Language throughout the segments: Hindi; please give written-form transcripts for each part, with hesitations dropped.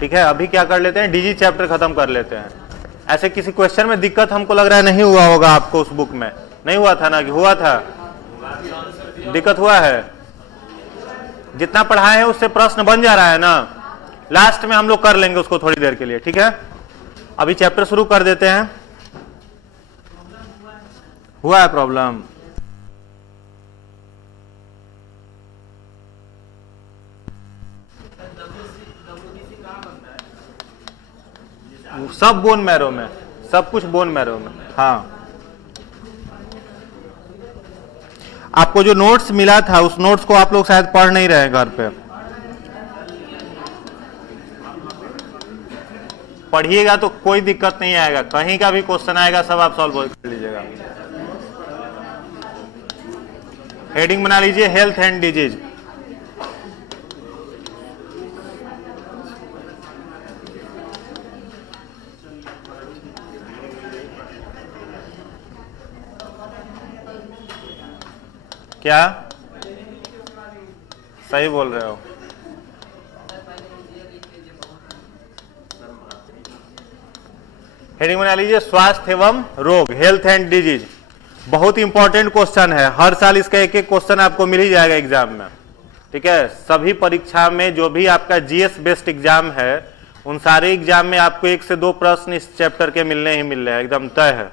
ठीक है, अभी क्या कर लेते हैं, डीजी चैप्टर खत्म कर लेते हैं। ऐसे किसी क्वेश्चन में दिक्कत हमको लग रहा है नहीं हुआ होगा आपको, उस बुक में नहीं हुआ था ना, कि हुआ था, दिक्कत हुआ है? जितना पढ़ाए हैं उससे प्रश्न बन जा रहा है ना, लास्ट में हम लोग कर लेंगे उसको थोड़ी देर के लिए, ठीक है। अभी चैप्टर शुरू कर देते हैं। हुआ है प्रॉब्लम? सब बोन मैरो में, सब कुछ बोन मैरो में। हाँ, आपको जो नोट्स मिला था उस नोट्स को आप लोग शायद पढ़ नहीं रहे घर पे, पढ़िएगा तो कोई दिक्कत नहीं आएगा, कहीं का भी क्वेश्चन आएगा सब आप सॉल्व कर लीजिएगा। हेडिंग बना लीजिए, हेल्थ एंड डिजीज। क्या सही बोल रहे हो? हेडिंग बना लीजिए, स्वास्थ्य एवं रोग, हेल्थ एंड डिजीज। बहुत इंपॉर्टेंट क्वेश्चन है, हर साल इसका एक एक क्वेश्चन आपको मिल ही जाएगा एग्जाम में, ठीक है। सभी परीक्षा में जो भी आपका जीएस बेस्ड एग्जाम है उन सारे एग्जाम में आपको 1 से 2 प्रश्न इस चैप्टर के मिलने ही मिल रहे हैं, एकदम तय है।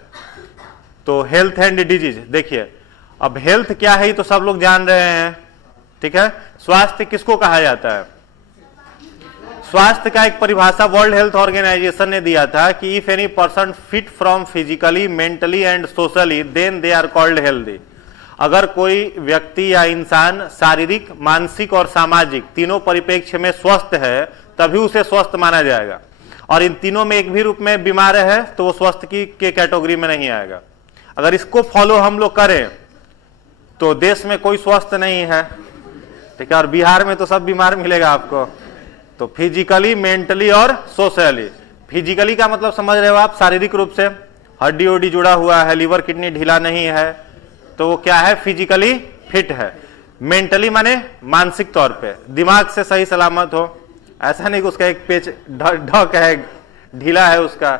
तो हेल्थ एंड डिजीज देखिए, अब हेल्थ क्या है तो सब लोग जान रहे हैं, ठीक है। स्वास्थ्य किसको कहा जाता है? स्वास्थ्य का एक परिभाषा वर्ल्ड हेल्थ ऑर्गेनाइजेशन ने दिया था कि if any person fit from physically, mentally and socially then they are called healthy. अगर कोई व्यक्ति या इंसान शारीरिक, मानसिक और सामाजिक तीनों परिप्रेक्ष्य में स्वस्थ है तभी उसे स्वस्थ माना जाएगा, और इन तीनों में एक भी रूप में बीमार है तो वो स्वस्थ की के कैटेगरी में नहीं आएगा। अगर इसको फॉलो हम लोग करें तो देश में कोई स्वस्थ नहीं है, ठीक है, और बिहार में तो सब बीमार मिलेगा आपको। तो फिजिकली, मेंटली और सोशली। फिजिकली का मतलब समझ रहे हो आप, शारीरिक रूप से हड्डी उड्डी जुड़ा हुआ है, लीवर किडनी ढीला नहीं है, तो वो क्या है, फिजिकली फिट है। मेंटली माने मानसिक तौर पे, दिमाग से सही सलामत हो, ऐसा नहीं कि उसका एक पेच ढक है, ढीला है उसका,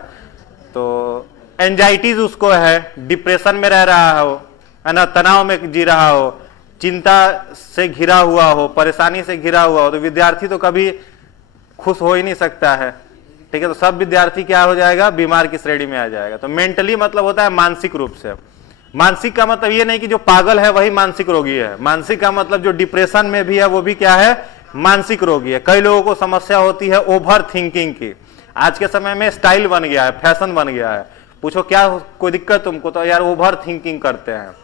तो एंजाइटीज उसको है, डिप्रेशन में रह रहा हो, है ना, तनाव में जी रहा हो, चिंता से घिरा हुआ हो, परेशानी से घिरा हुआ हो, तो विद्यार्थी तो कभी खुश हो ही नहीं सकता है, ठीक है। तो सब विद्यार्थी क्या हो जाएगा, बीमार की श्रेणी में आ जाएगा। तो मेंटली मतलब होता है मानसिक रूप से। मानसिक का मतलब ये नहीं कि जो पागल है वही मानसिक रोगी है, मानसिक का मतलब जो डिप्रेशन में भी है वो भी क्या है, मानसिक रोगी है। कई लोगों को समस्या होती है ओवर थिंकिंग की, आज के समय में स्टाइल बन गया है, फैशन बन गया है। पूछो क्या कोई दिक्कत तुमको, तो यार ओवर थिंकिंग करते हैं।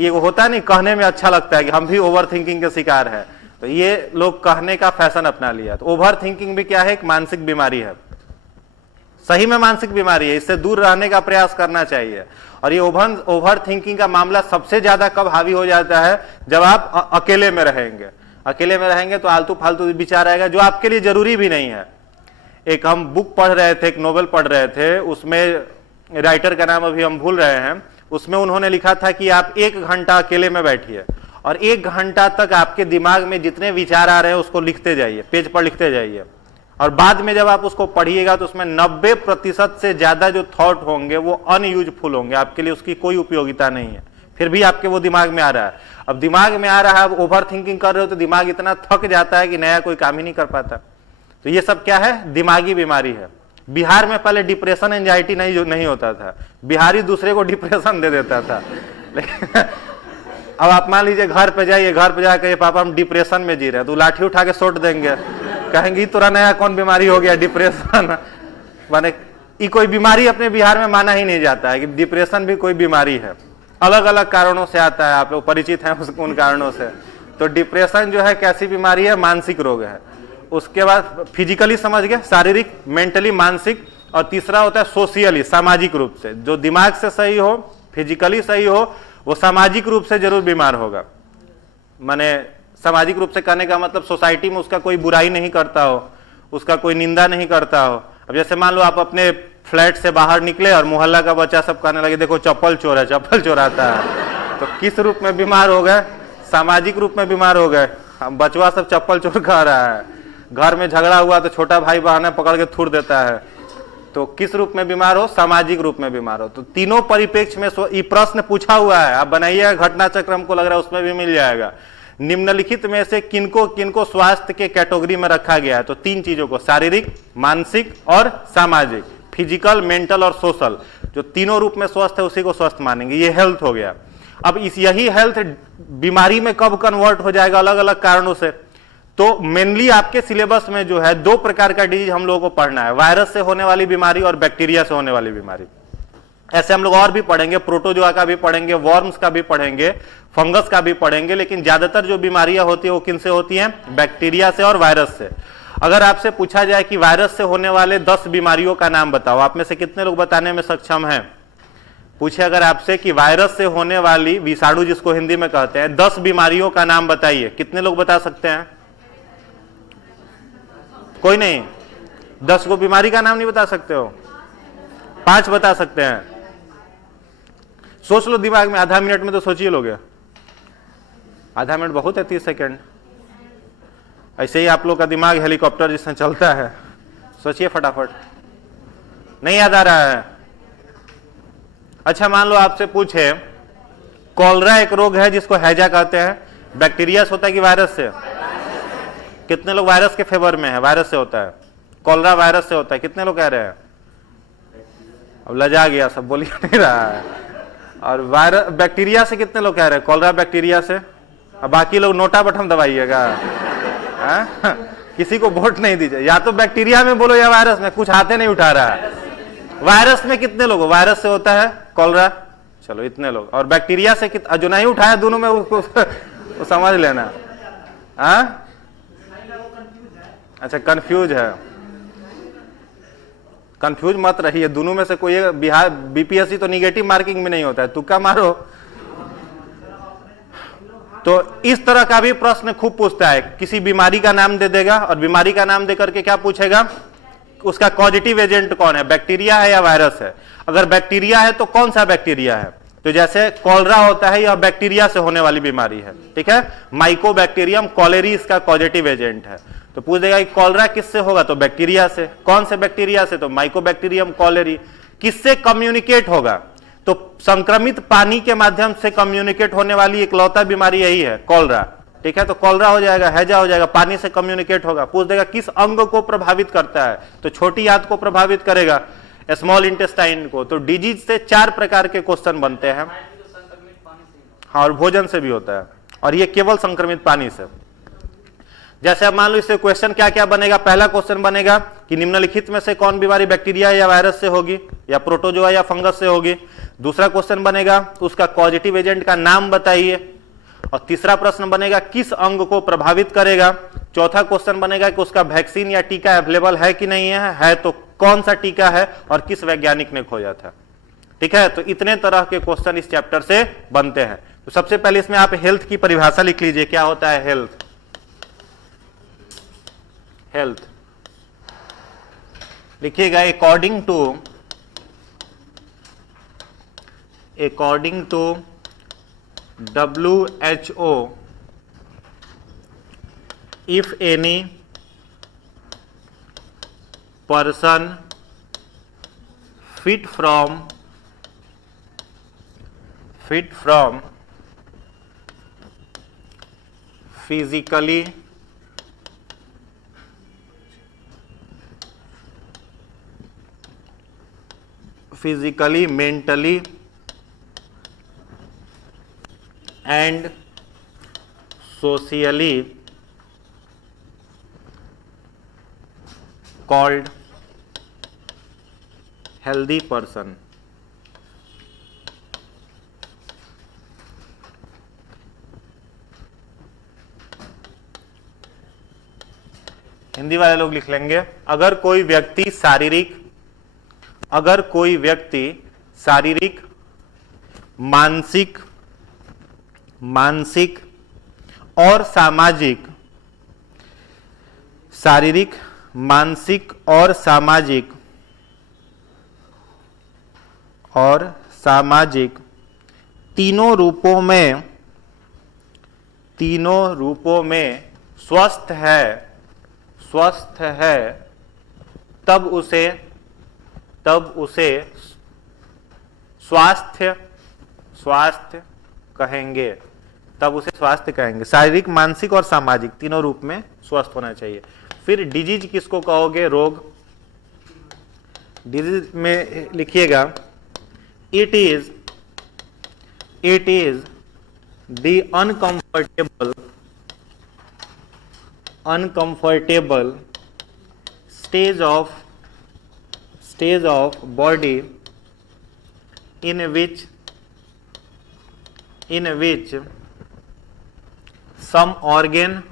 ये होता नहीं, कहने में अच्छा लगता है कि हम भी ओवर थिंकिंग के शिकार है, तो ये लोग कहने का फैशन अपना लिया। तो ओवर थिंकिंग भी क्या है, एक मानसिक बीमारी है, सही में मानसिक बीमारी है, इससे दूर रहने का प्रयास करना चाहिए। और ये ओवर थिंकिंग का मामला सबसे ज्यादा कब हावी हो जाता है, जब आप अकेले में रहेंगे। अकेले में रहेंगे तो आलतू फालतू विचार आएगा जो आपके लिए जरूरी भी नहीं है। एक हम बुक पढ़ रहे थे, एक नोवेल पढ़ रहे थे, उसमें राइटर का नाम अभी हम भूल रहे हैं, उसमें उन्होंने लिखा था कि आप 1 घंटा अकेले में बैठिए और 1 घंटा तक आपके दिमाग में जितने विचार आ रहे हैं उसको लिखते जाइए, पेज पर लिखते जाइए, और बाद में जब आप उसको पढ़िएगा तो उसमें 90% से ज्यादा जो थॉट होंगे वो अनयूजफुल होंगे, आपके लिए उसकी कोई उपयोगिता नहीं है, फिर भी आपके वो दिमाग में आ रहा है। अब दिमाग में आ रहा है, अब ओवर थिंकिंग कर रहे हो तो दिमाग इतना थक जाता है कि नया कोई काम ही नहीं कर पाता। तो ये सब क्या है, दिमागी बीमारी है। बिहार में पहले डिप्रेशन एंजाइटी नहीं होता था, बिहारी दूसरे को डिप्रेशन दे देता था। लेकिन अब आप मान लीजिए घर पे जाइए, घर पे जाकर पापा हम डिप्रेशन में जी रहे हैं, तो लाठी उठा के सोट देंगे, कहेंगे तोरा नया कौन बीमारी हो गया डिप्रेशन। माने ये कोई बीमारी अपने बिहार में माना ही नहीं जाता है कि डिप्रेशन भी कोई बीमारी है, अलग अलग कारणों से आता है, आप लोग परिचित हैं उन कारणों से। तो डिप्रेशन जो है कैसी बीमारी है, मानसिक रोग है। उसके बाद फिजिकली समझ गए, शारीरिक, मेंटली, मानसिक, और तीसरा होता है सोशियली, सामाजिक रूप से। जो दिमाग से सही हो, फिजिकली सही हो, वो सामाजिक रूप से जरूर बीमार होगा। माने सामाजिक रूप से कहने का मतलब सोसाइटी में उसका कोई बुराई नहीं करता हो, उसका कोई निंदा नहीं करता हो। अब जैसे मान लो आप अपने फ्लैट से बाहर निकले और मोहल्ला का बच्चा सब कहने लगे देखो चप्पल चोर है, चप्पल चोराता है, तो किस रूप में बीमार हो गए, सामाजिक रूप में बीमार हो गए। बचवा सब चप्पल चोर कह रहा है, घर में झगड़ा हुआ तो छोटा भाई बहन पकड़ के थूर देता है। तो किस रूप में बीमार हो? सामाजिक रूप में बीमार हो। तो तीनों परिप्रेक्ष्य में ये प्रश्न पूछा हुआ है, आप बनाइए, घटना चक्र हमको लग रहा है उसमें भी मिल जाएगा। निम्नलिखित में से किनको किनको स्वास्थ्य के कैटेगरी में रखा गया है? तो तीन चीजों को, शारीरिक, मानसिक और सामाजिक, फिजिकल, मेंटल और सोशल, जो तीनों रूप में स्वस्थ है उसी को स्वस्थ मानेंगे। ये हेल्थ हो गया। अब इस यही हेल्थ बीमारी में कब कन्वर्ट हो जाएगा? अलग अलग कारणों से। तो मेनली आपके सिलेबस में जो है दो प्रकार का डिजीज हम लोगों को पढ़ना है, वायरस से होने वाली बीमारी और बैक्टीरिया से होने वाली बीमारी। ऐसे हम लोग और भी पढ़ेंगे, प्रोटोजोआ का भी पढ़ेंगे, वर्म्स का भी पढ़ेंगे, फंगस का भी पढ़ेंगे, लेकिन ज्यादातर जो बीमारियां होती है वो किन से होती हैं? बैक्टीरिया से और वायरस से। अगर आपसे पूछा जाए कि वायरस से होने वाले 10 बीमारियों का नाम बताओ, आप में से कितने लोग बताने में सक्षम हैं? पूछे अगर आपसे कि वायरस से होने वाली, विषाणु जिसको हिंदी में कहते हैं, 10 बीमारियों का नाम बताइए, कितने लोग बता सकते हैं? कोई नहीं? 10 को बीमारी का नाम नहीं बता सकते हो? 5 बता सकते हैं? सोच लो दिमाग में, आधा मिनट में तो सोचिए लोगे। आधा मिनट बहुत है, 30 सेकेंड। ऐसे ही आप लोग का दिमाग हेलीकॉप्टर जिसमें चलता है, सोचिए फटाफट। नहीं याद आ रहा है? अच्छा, मान लो आपसे पूछे कॉलरा एक रोग है जिसको हैजा कहते हैं, बैक्टीरिया से होता है कि वायरस से? कितने लोग वायरस के फेवर में है? वायरस से होता है। कॉलरा वायरस से होता है, कितने लोग कह रहे हैं? अब लजा गया, सब बोलिए नहीं रहा है। और वायरस बैक्टीरिया से कितने लोग कह रहे हैं? कॉलरा बैक्टीरिया से। अब बाकी लोग नोटा बटन दबाइएगा, किसी को वोट नहीं दीजिए। या तो बैक्टीरिया में बोलो या वायरस में, कुछ हाथे नहीं उठा रहा है। वायरस में कितने लोग? वायरस से होता है कॉलरा, चलो इतने लोग। और बैक्टीरिया से जो नहीं उठाया दोनों में उसको समझ लेना। हाँ, अच्छा, कंफ्यूज है। कंफ्यूज मत रहिए, दोनों में से कोई बिहार बीपीएससी तो निगेटिव मार्किंग में नहीं होता है, तुक्का मारो। तो इस तरह का भी प्रश्न खूब पूछता है, किसी बीमारी का नाम दे देगा और बीमारी का नाम देकर के क्या पूछेगा? उसका कॉजेटिव एजेंट कौन है, बैक्टीरिया है या वायरस है? अगर बैक्टीरिया है तो कौन सा बैक्टीरिया है? तो जैसे कॉलरा होता है, यह बैक्टीरिया से होने वाली बीमारी है, ठीक है। माइकोबैक्टीरियम कॉलेरी इसका कॉजेटिव एजेंट है। तो पूछ देगा कि कॉलरा किससे होगा? तो बैक्टीरिया से। कौन से बैक्टीरिया से? तो माइकोबैक्टीरियम कॉलेरी। किससे कम्युनिकेट होगा? तो संक्रमित पानी के माध्यम से कम्युनिकेट होने वाली इकलौता बीमारी यही है, कॉलरा, ठीक है। तो कॉलरा हो जाएगा, हैजा हो जाएगा, पानी से कम्युनिकेट होगा। पूछ देगा किस अंग को प्रभावित करता है? तो छोटी आंत को प्रभावित करेगा, स्मॉल इंटेस्टाइन को। तो डिजीज से 4 प्रकार के क्वेश्चन बनते हैं। हाँ, और भोजन से भी होता है, और ये केवल संक्रमित पानी से। जैसे अब मान लो इससे क्वेश्चन क्या क्या बनेगा। पहला क्वेश्चन बनेगा कि निम्नलिखित में से कौन बीमारी बैक्टीरिया या वायरस से होगी, या प्रोटोजोआ या फंगस से होगी। दूसरा क्वेश्चन बनेगा उसका पॉजिटिव एजेंट का नाम बताइए। और तीसरा प्रश्न बनेगा किस अंग को प्रभावित करेगा। चौथा क्वेश्चन बनेगा कि उसका वैक्सीन या टीका अवेलेबल है कि नहीं है तो कौन सा टीका है और किस वैज्ञानिक ने खोजा था, ठीक है। तो इतने तरह के क्वेश्चन इस चैप्टर से बनते हैं। तो सबसे पहले इसमें आप हेल्थ की परिभाषा लिख लीजिए, क्या होता है हेल्थ। हेल्थ लिखिएगा according to WHO, if any person fit from physically, mentally and socially called healthy person। Hindi वाले लोग लिख लेंगे, अगर कोई व्यक्ति शारीरिक, मानसिक और सामाजिक, शारीरिक, मानसिक और सामाजिक तीनों रूपों में स्वस्थ स्वस्थ है तब उसे स्वास्थ्य कहेंगे, तब उसे स्वास्थ्य कहेंगे। शारीरिक, मानसिक और सामाजिक तीनों रूप में स्वस्थ होना चाहिए। फिर डिजीज किसको कहोगे? रोग। डिजीज में लिखिएगा it is the uncomfortable stage of body in which some organ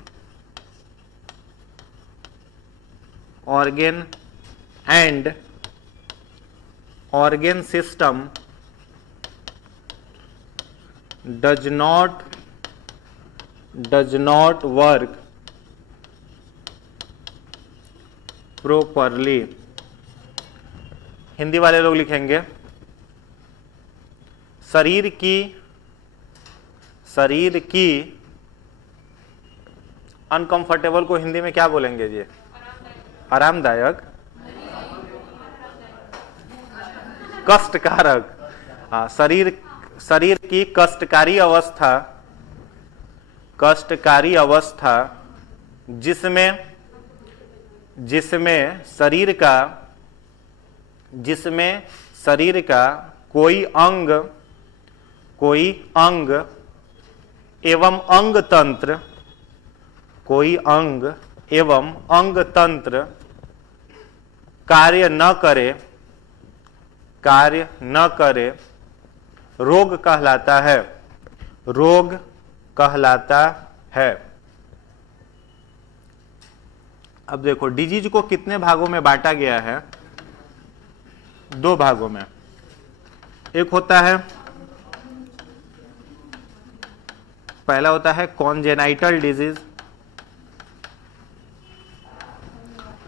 and organ system does not work properly। Hindi वाले लोग लिखेंगे शरीर की अनकंफर्टेबल को हिंदी में क्या बोलेंगे जी? आरामदायक, कष्टकारक। हाँ, शरीर की कष्टकारी अवस्था जिसमें शरीर का कोई अंग एवं अंग तंत्र कार्य न करे रोग कहलाता है। अब देखो डिजीज को कितने भागों में बांटा गया है? 2 भागों में। एक होता है, पहला होता है कॉन्जेनाइटल डिजीज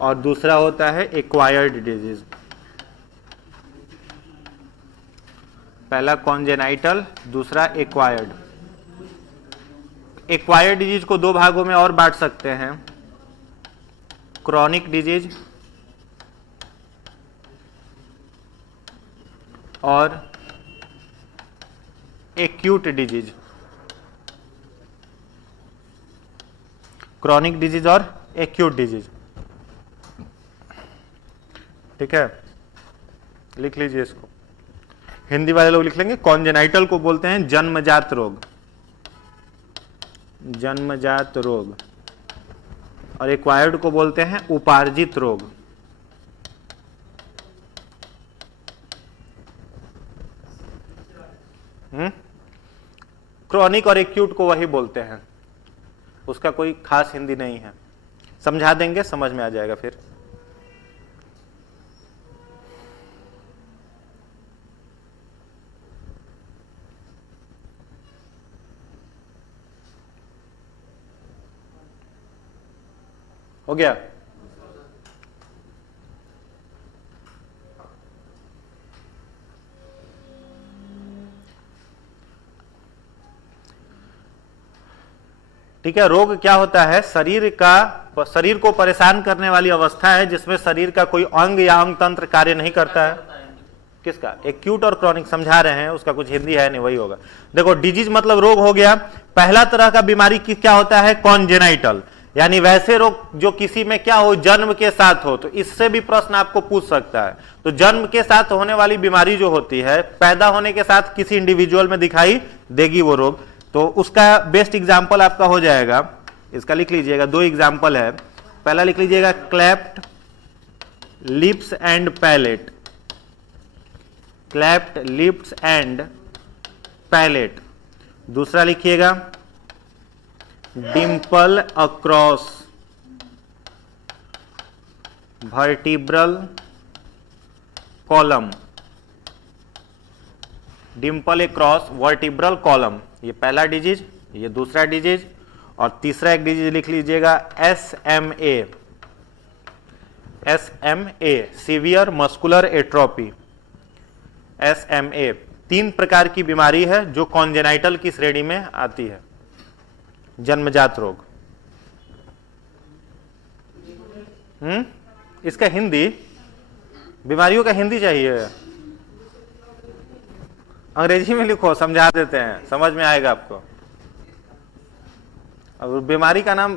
और दूसरा होता है एक्वायर्ड डिजीज। पहला कॉन्जेनाइटल, दूसरा एक्वायर्ड। एक्वायर्ड डिजीज को 2 भागों में और बांट सकते हैं, क्रॉनिक डिजीज और एक्यूट डिजीज। क्रॉनिक डिजीज और एक्यूट डिजीज, ठीक है, लिख लीजिए इसको। हिंदी वाले लोग लिख लेंगे कॉन्जेनाइटल को बोलते हैं जन्मजात रोग और एक्वायर्ड को बोलते हैं उपार्जित रोग। क्रॉनिक और एक्यूट को वही बोलते हैं, उसका कोई खास हिंदी नहीं है, समझा देंगे, समझ में आ जाएगा फिर। हो गया? ठीक है। रोग क्या होता है? शरीर को परेशान करने वाली अवस्था है जिसमें शरीर का कोई अंग या अंग तंत्र कार्य नहीं करता है। किसका? एक्यूट और क्रॉनिक समझा रहे हैं, उसका कुछ हिंदी है नहीं, वही होगा। देखो डिजीज मतलब रोग हो गया। पहला तरह का बीमारी क्या होता है? कॉन्जेनाइटल, यानी वैसे रोग जो किसी में क्या हो, जन्म के साथ हो। तो इससे भी प्रश्न आपको पूछ सकता है। तो जन्म के साथ होने वाली बीमारी जो होती है, पैदा होने के साथ किसी इंडिविजुअल में दिखाई देगी वो रोग, तो उसका बेस्ट एग्जाम्पल आपका हो जाएगा, इसका लिख लीजिएगा, 2 एग्जाम्पल है। पहला लिख लीजिएगा cleft lips and palate, cleft lips and palate. दूसरा लिखिएगा dimple across vertebral column, dimple across vertebral column, ये पहला डिजीज, ये दूसरा डिजीज। और तीसरा एक डिजीज लिख लीजिएगा SMA, severe muscular atrophy, SMA। 3 प्रकार की बीमारी है जो कॉन्जेनाइटल की श्रेणी में आती है, जन्मजात रोग। इसका हिंदी, बीमारियों का हिंदी चाहिए, अंग्रेजी में लिखो, समझा देते हैं, समझ में आएगा आपको। अब बीमारी का नाम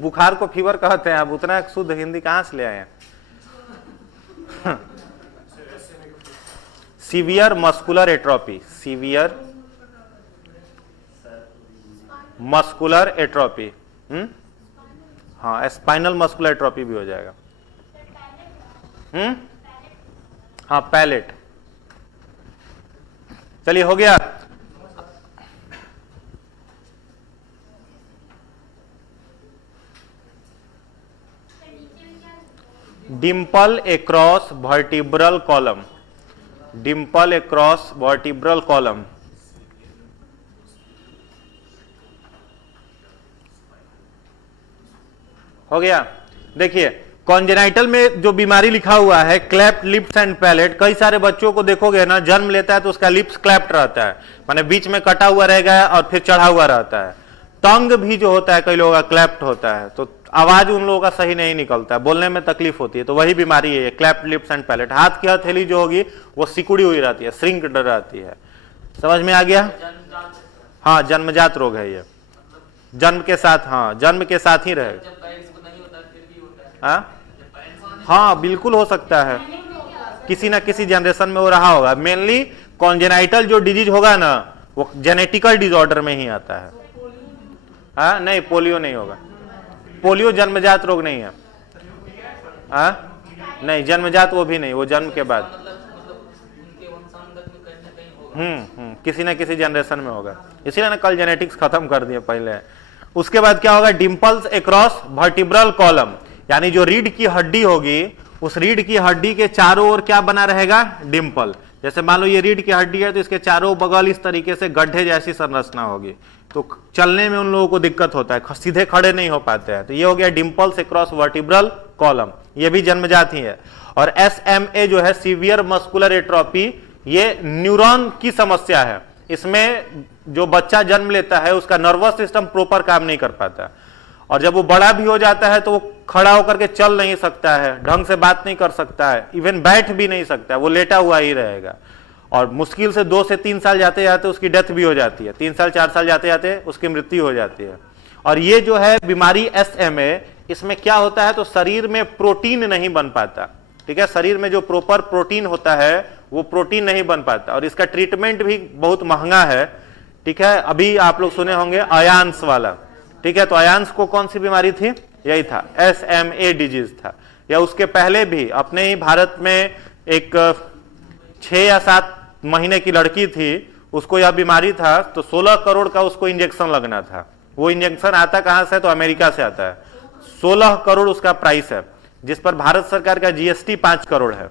बुखार को फीवर कहते हैं, अब उतना शुद्ध हिंदी कहां से ले आए हैं? Severe muscular atrophy, severe muscular atrophy, हाँ स्पाइनल मस्कुलर एट्रोपी भी हो जाएगा। हाँ पैलेट, चलिए हो गया। Dimple across vertebral column, Dimple across vertebral column, हो गया। देखिए कॉन्जेनाइटल में जो बीमारी लिखा हुआ है क्लैप्ट लिप्स एंड पैलेट, कई सारे बच्चों को देखोगे ना, जन्म लेता है तो उसका लिप्स क्लैप्ट रहता है, माने बीच में कटा हुआ रहेगा और फिर चढ़ा हुआ रहता है। टंग भी जो होता है कई लोगों का क्लैप्ट होता है, तो आवाज उन लोगों का सही नहीं निकलता है, बोलने में तकलीफ होती है, तो वही बीमारी है क्लैप्ट लिप्स एंड पैलेट। हाथ की हथेली जो होगी वो सिकुड़ी हुई रहती है, श्रिंक रहती है। समझ में आ गया? हाँ जन्मजात रोग है ये, जन्म के साथ, हाँ जन्म के साथ ही रहेगा। हाँ बिल्कुल हो सकता है, किसी ना किसी जनरेशन में वो रहा होगा। मेनली कॉन्जेनाइटल जो डिजीज होगा ना वो जेनेटिकल डिसऑर्डर में ही आता है। हाँ नहीं पोलियो नहीं होगा, पोलियो जन्मजात रोग नहीं है। हाँ नहीं जन्मजात वो भी नहीं, वो जन्म के बाद किसी ना किसी जनरेशन में होगा, इसीलिए ना कल जेनेटिक्स खत्म कर दिए पहले। उसके बाद क्या होगा? डिम्पल्स एक्रॉस वर्टिब्रल कॉलम, यानी जो रीढ़ की हड्डी होगी उस रीढ़ की हड्डी के चारों ओर क्या बना रहेगा? डिम्पल। जैसे मान लो ये रीढ़ की हड्डी है तो इसके चारों बगल इस तरीके से गड्ढे जैसी संरचना होगी, तो चलने में उन लोगों को दिक्कत होता है, सीधे खड़े नहीं हो पाते हैं। तो ये हो गया डिम्पल्स एक्रॉस वर्टिब्रल कॉलम, ये भी जन्मजात ही है। और SMA जो है सीवियर मस्कुलर एट्रोफी, ये न्यूरॉन की समस्या है। इसमें जो बच्चा जन्म लेता है उसका नर्वस सिस्टम प्रॉपर काम नहीं कर पाता, और जब वो बड़ा भी हो जाता है तो वो खड़ा होकर के चल नहीं सकता है, ढंग से बात नहीं कर सकता है, इवन बैठ भी नहीं सकता है, वो लेटा हुआ ही रहेगा। और मुश्किल से 2 से 3 साल जाते जाते उसकी डेथ भी हो जाती है, 3 साल 4 साल जाते जाते उसकी मृत्यु हो जाती है। और ये जो है बीमारी SMA, इसमें क्या होता है तो शरीर में प्रोटीन नहीं बन पाता, ठीक है, शरीर में जो प्रॉपर प्रोटीन होता है वो प्रोटीन नहीं बन पाता, और इसका ट्रीटमेंट भी बहुत महंगा है, ठीक है। अभी आप लोग सुने होंगे अयांश वाला, ठीक है, तो अयांश को कौन सी बीमारी थी? यही था, SMA डिजीज था। या उसके पहले भी अपने ही भारत में एक 6 या 7 महीने की लड़की थी, उसको यह बीमारी था, तो 16 करोड़ का उसको इंजेक्शन लगना था। वो इंजेक्शन आता कहां से? तो अमेरिका से आता है, 16 करोड़ उसका प्राइस है, जिस पर भारत सरकार का GST 5 करोड़ है,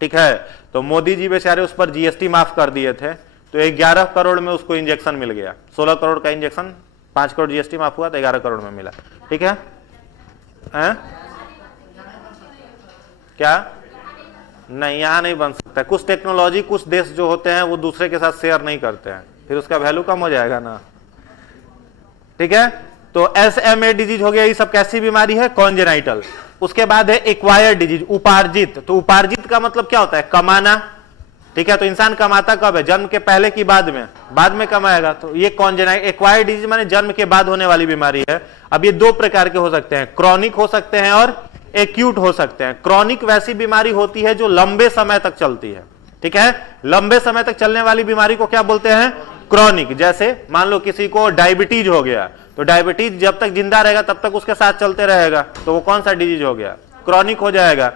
ठीक है। तो मोदी जी बेचारे उस पर GST माफ कर दिए थे, तो 11 करोड़ में उसको इंजेक्शन मिल गया। 16 करोड़ का इंजेक्शन, 5 करोड़ GST माफ हुआ तो 11 करोड़ में मिला, ठीक है। क्या? नहीं, यहां नहीं बन सकता। कुछ टेक्नोलॉजी कुछ देश जो होते हैं वो दूसरे के साथ शेयर नहीं करते हैं, फिर उसका वैल्यू कम हो जाएगा ना, ठीक है। तो SMA डिजीज हो गया, ये सब कैसी बीमारी है? कॉन्जेनाइटल। उसके बाद है एक्वायर्ड डिजीज, उपार्जित। तो उपार्जित का मतलब क्या होता है? कमाना, ठीक है। तो इंसान कमाता कब है? जन्म के पहले की बाद में? बाद में कमाएगा। तो ये कॉन्जेनाइटल एक्वायर्ड डिजीज माने जन्म के बाद होने वाली बीमारी है। अब ये 2 प्रकार के हो सकते हैं, क्रॉनिक हो सकते हैं और एक्यूट हो सकते हैं। क्रॉनिक वैसी बीमारी होती है जो लंबे समय तक चलती है, ठीक है। लंबे समय तक चलने वाली बीमारी को क्या बोलते हैं? क्रॉनिक। जैसे मान लो किसी को डायबिटीज हो गया, तो डायबिटीज जब तक जिंदा रहेगा तब तक उसके साथ चलते रहेगा, तो वो कौन सा डिजीज हो गया? क्रॉनिक हो जाएगा।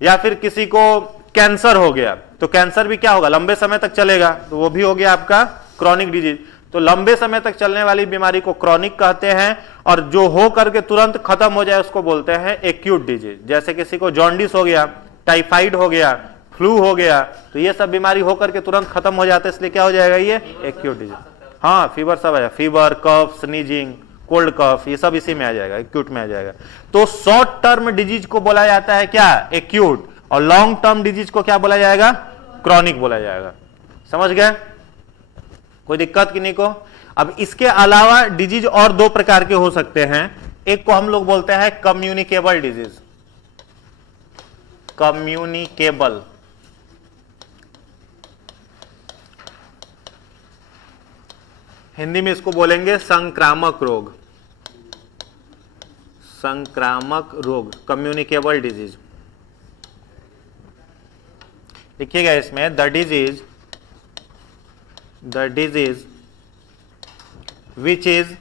या फिर किसी को कैंसर हो गया, तो कैंसर भी क्या होगा? लंबे समय तक चलेगा, तो वो भी हो गया आपका क्रॉनिक डिजीज। तो लंबे समय तक चलने वाली बीमारी को क्रॉनिक कहते हैं, और जो हो करके तुरंत खत्म हो जाए उसको बोलते हैं एक्यूट डिजीज। जैसे किसी को जॉन्डिस हो गया, टाइफाइड हो गया, फ्लू हो गया, तो ये सब बीमारी होकर के तुरंत खत्म हो जाता है, इसलिए क्या हो जाएगा? ये एक्यूट डिजीज। हाँ फीवर सब आ जाएगा, फीवर, कफ, स्नीजिंग, कोल्ड कफ, ये सब इसी में आ जाएगा, एक्यूट में आ जाएगा। तो शॉर्ट टर्म डिजीज को बोला जाता है क्या? एक्यूट। और लॉन्ग टर्म डिजीज को क्या बोला जाएगा? क्रॉनिक बोला जाएगा। समझ गए? कोई दिक्कत कि नहीं को? अब इसके अलावा डिजीज और 2 प्रकार के हो सकते हैं, एक को हम लोग बोलते हैं कम्युनिकेबल डिजीज, कम्युनिकेबल। हिंदी में इसको बोलेंगे संक्रामक रोग, संक्रामक रोग, कम्युनिकेबल डिजीज। लिखिएगा इसमें the disease which is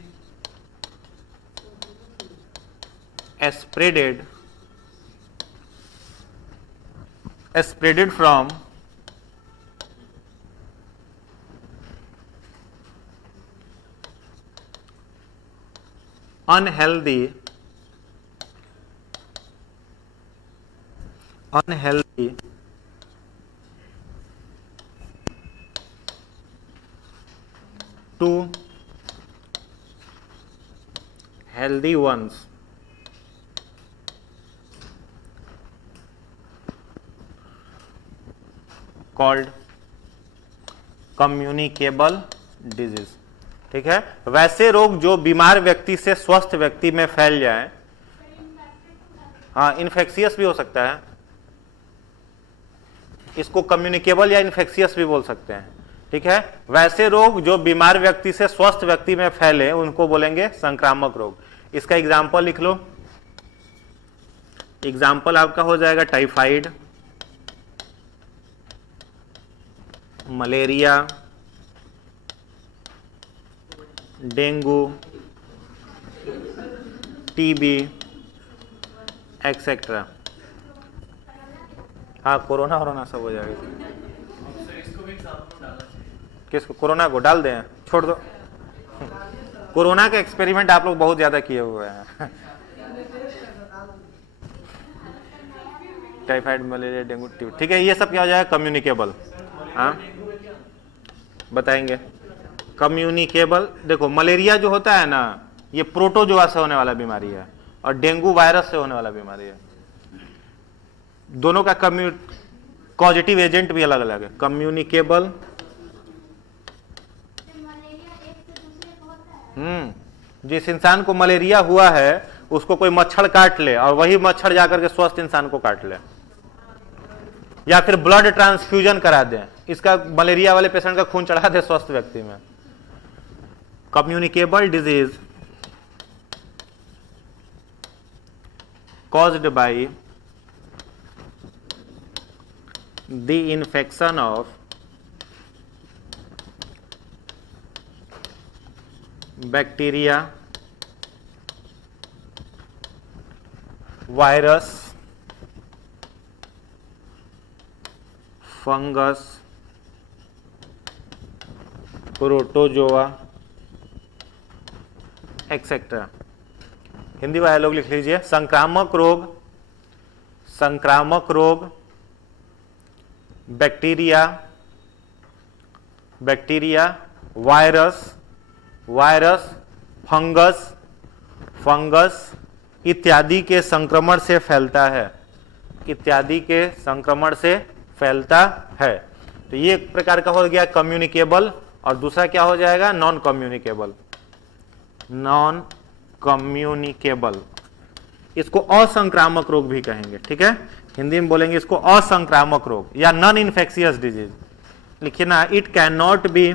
spreaded from unhealthy to healthy ones, called communicable disease. ठीक है, वैसे रोग जो बीमार व्यक्ति से स्वस्थ व्यक्ति में फैल जाए, हाँ इन्फेक्शियस भी हो सकता है, इसको कम्युनिकेबल या इन्फेक्शियस भी बोल सकते हैं। ठीक है, वैसे रोग जो बीमार व्यक्ति से स्वस्थ व्यक्ति में फैले उनको बोलेंगे संक्रामक रोग। इसका एग्जाम्पल लिख लो। एग्जाम्पल आपका हो जाएगा typhoid, malaria, dengue, TB etcetera. हाँ कोरोना सब हो जाएगा। किसको? कोरोना को डाल दें, छोड़ दो। कोरोना का एक्सपेरिमेंट आप लोग बहुत ज्यादा किए हुए हैं। टाइफाइड, मलेरिया, डेंगू, टीबी, ठीक है, ये सब क्या हो जाएगा? कम्युनिकेबल। हाँ बताएंगे। कम्युनिकेबल, देखो मलेरिया जो होता है ना, ये प्रोटोजोआ से होने वाला बीमारी है और डेंगू वायरस से होने वाला बीमारी है। दोनों का पॉजिटिव एजेंट भी अलग अलग है। कम्युनिकेबल, जिस इंसान को मलेरिया हुआ है उसको कोई मच्छर काट ले और वही मच्छर जाकर के स्वस्थ इंसान को काट ले, या फिर ब्लड ट्रांसफ्यूजन करा दें, इसका मलेरिया वाले पेशेंट का खून चढ़ा दे स्वस्थ व्यक्ति में। Communicable disease caused by the infection of bacteria, virus, fungus, protozoa etcetera. Hindi वाले लोग लिख लीजिए संक्रामक रोग, संक्रामक रोग bacteria, bacteria, virus, virus, fungus, fungus इत्यादि के संक्रमण से फैलता है, इत्यादि के संक्रमण से फैलता है। तो ये एक प्रकार का हो गया कम्युनिकेबल, और दूसरा क्या हो जाएगा? Non communicable. नॉन कम्युनिकेबल, इसको असंक्रामक रोग भी कहेंगे। ठीक है, हिंदी में बोलेंगे इसको असंक्रामक रोग या नॉन इन्फेक्शियस डिजीज। लिखिए ना, it can not be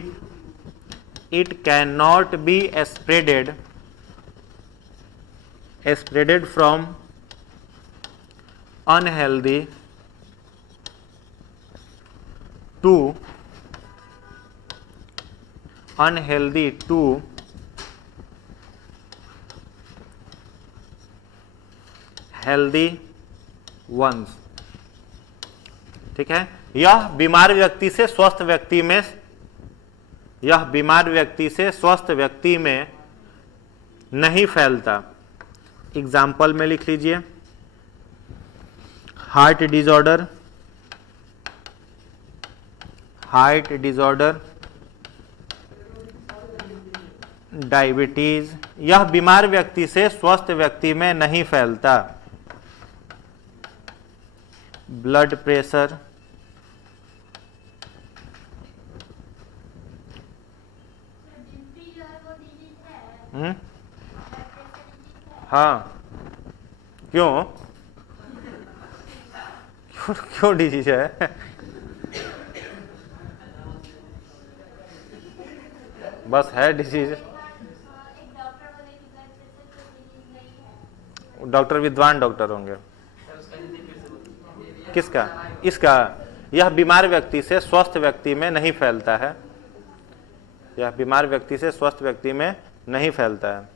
spreaded from unhealthy to healthy ones. ठीक है, यह बीमार व्यक्ति से स्वस्थ व्यक्ति में, यह बीमार व्यक्ति से स्वस्थ व्यक्ति में नहीं फैलता। एग्जाम्पल में लिख लीजिए, heart disorder, heart disorder, diabetes, यह बीमार व्यक्ति से स्वस्थ व्यक्ति में नहीं फैलता। ब्लड प्रेशर, हाँ, क्यों क्यों क्यों डिजीज है? बस है डिजीज। डॉक्टर विद्वान डॉक्टर होंगे। किसका? इसका। यह बीमार व्यक्ति से स्वस्थ व्यक्ति में नहीं फैलता है, यह बीमार व्यक्ति से स्वस्थ व्यक्ति में नहीं फैलता है।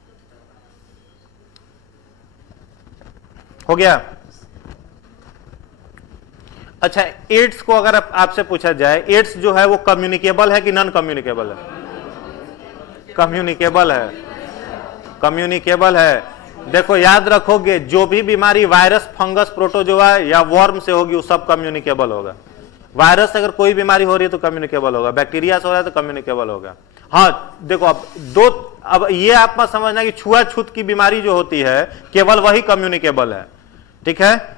हो गया? अच्छा, एड्स को अगर आपसे पूछा जाए, एड्स जो है वो कम्युनिकेबल है कि नॉन कम्युनिकेबल है? कम्युनिकेबल है, कम्युनिकेबल है। देखो याद रखोगे, जो भी बीमारी वायरस, फंगस, प्रोटोजोआ या वर्म से होगी वो सब कम्युनिकेबल होगा। वायरस से अगर कोई बीमारी हो रही है तो कम्युनिकेबल होगा, बैक्टीरिया से हो रहा है तो कम्युनिकेबल होगा। हाँ देखो, अब ये आप मत समझना कि छुआछूत की बीमारी जो होती है केवल वही कम्युनिकेबल है, ठीक है?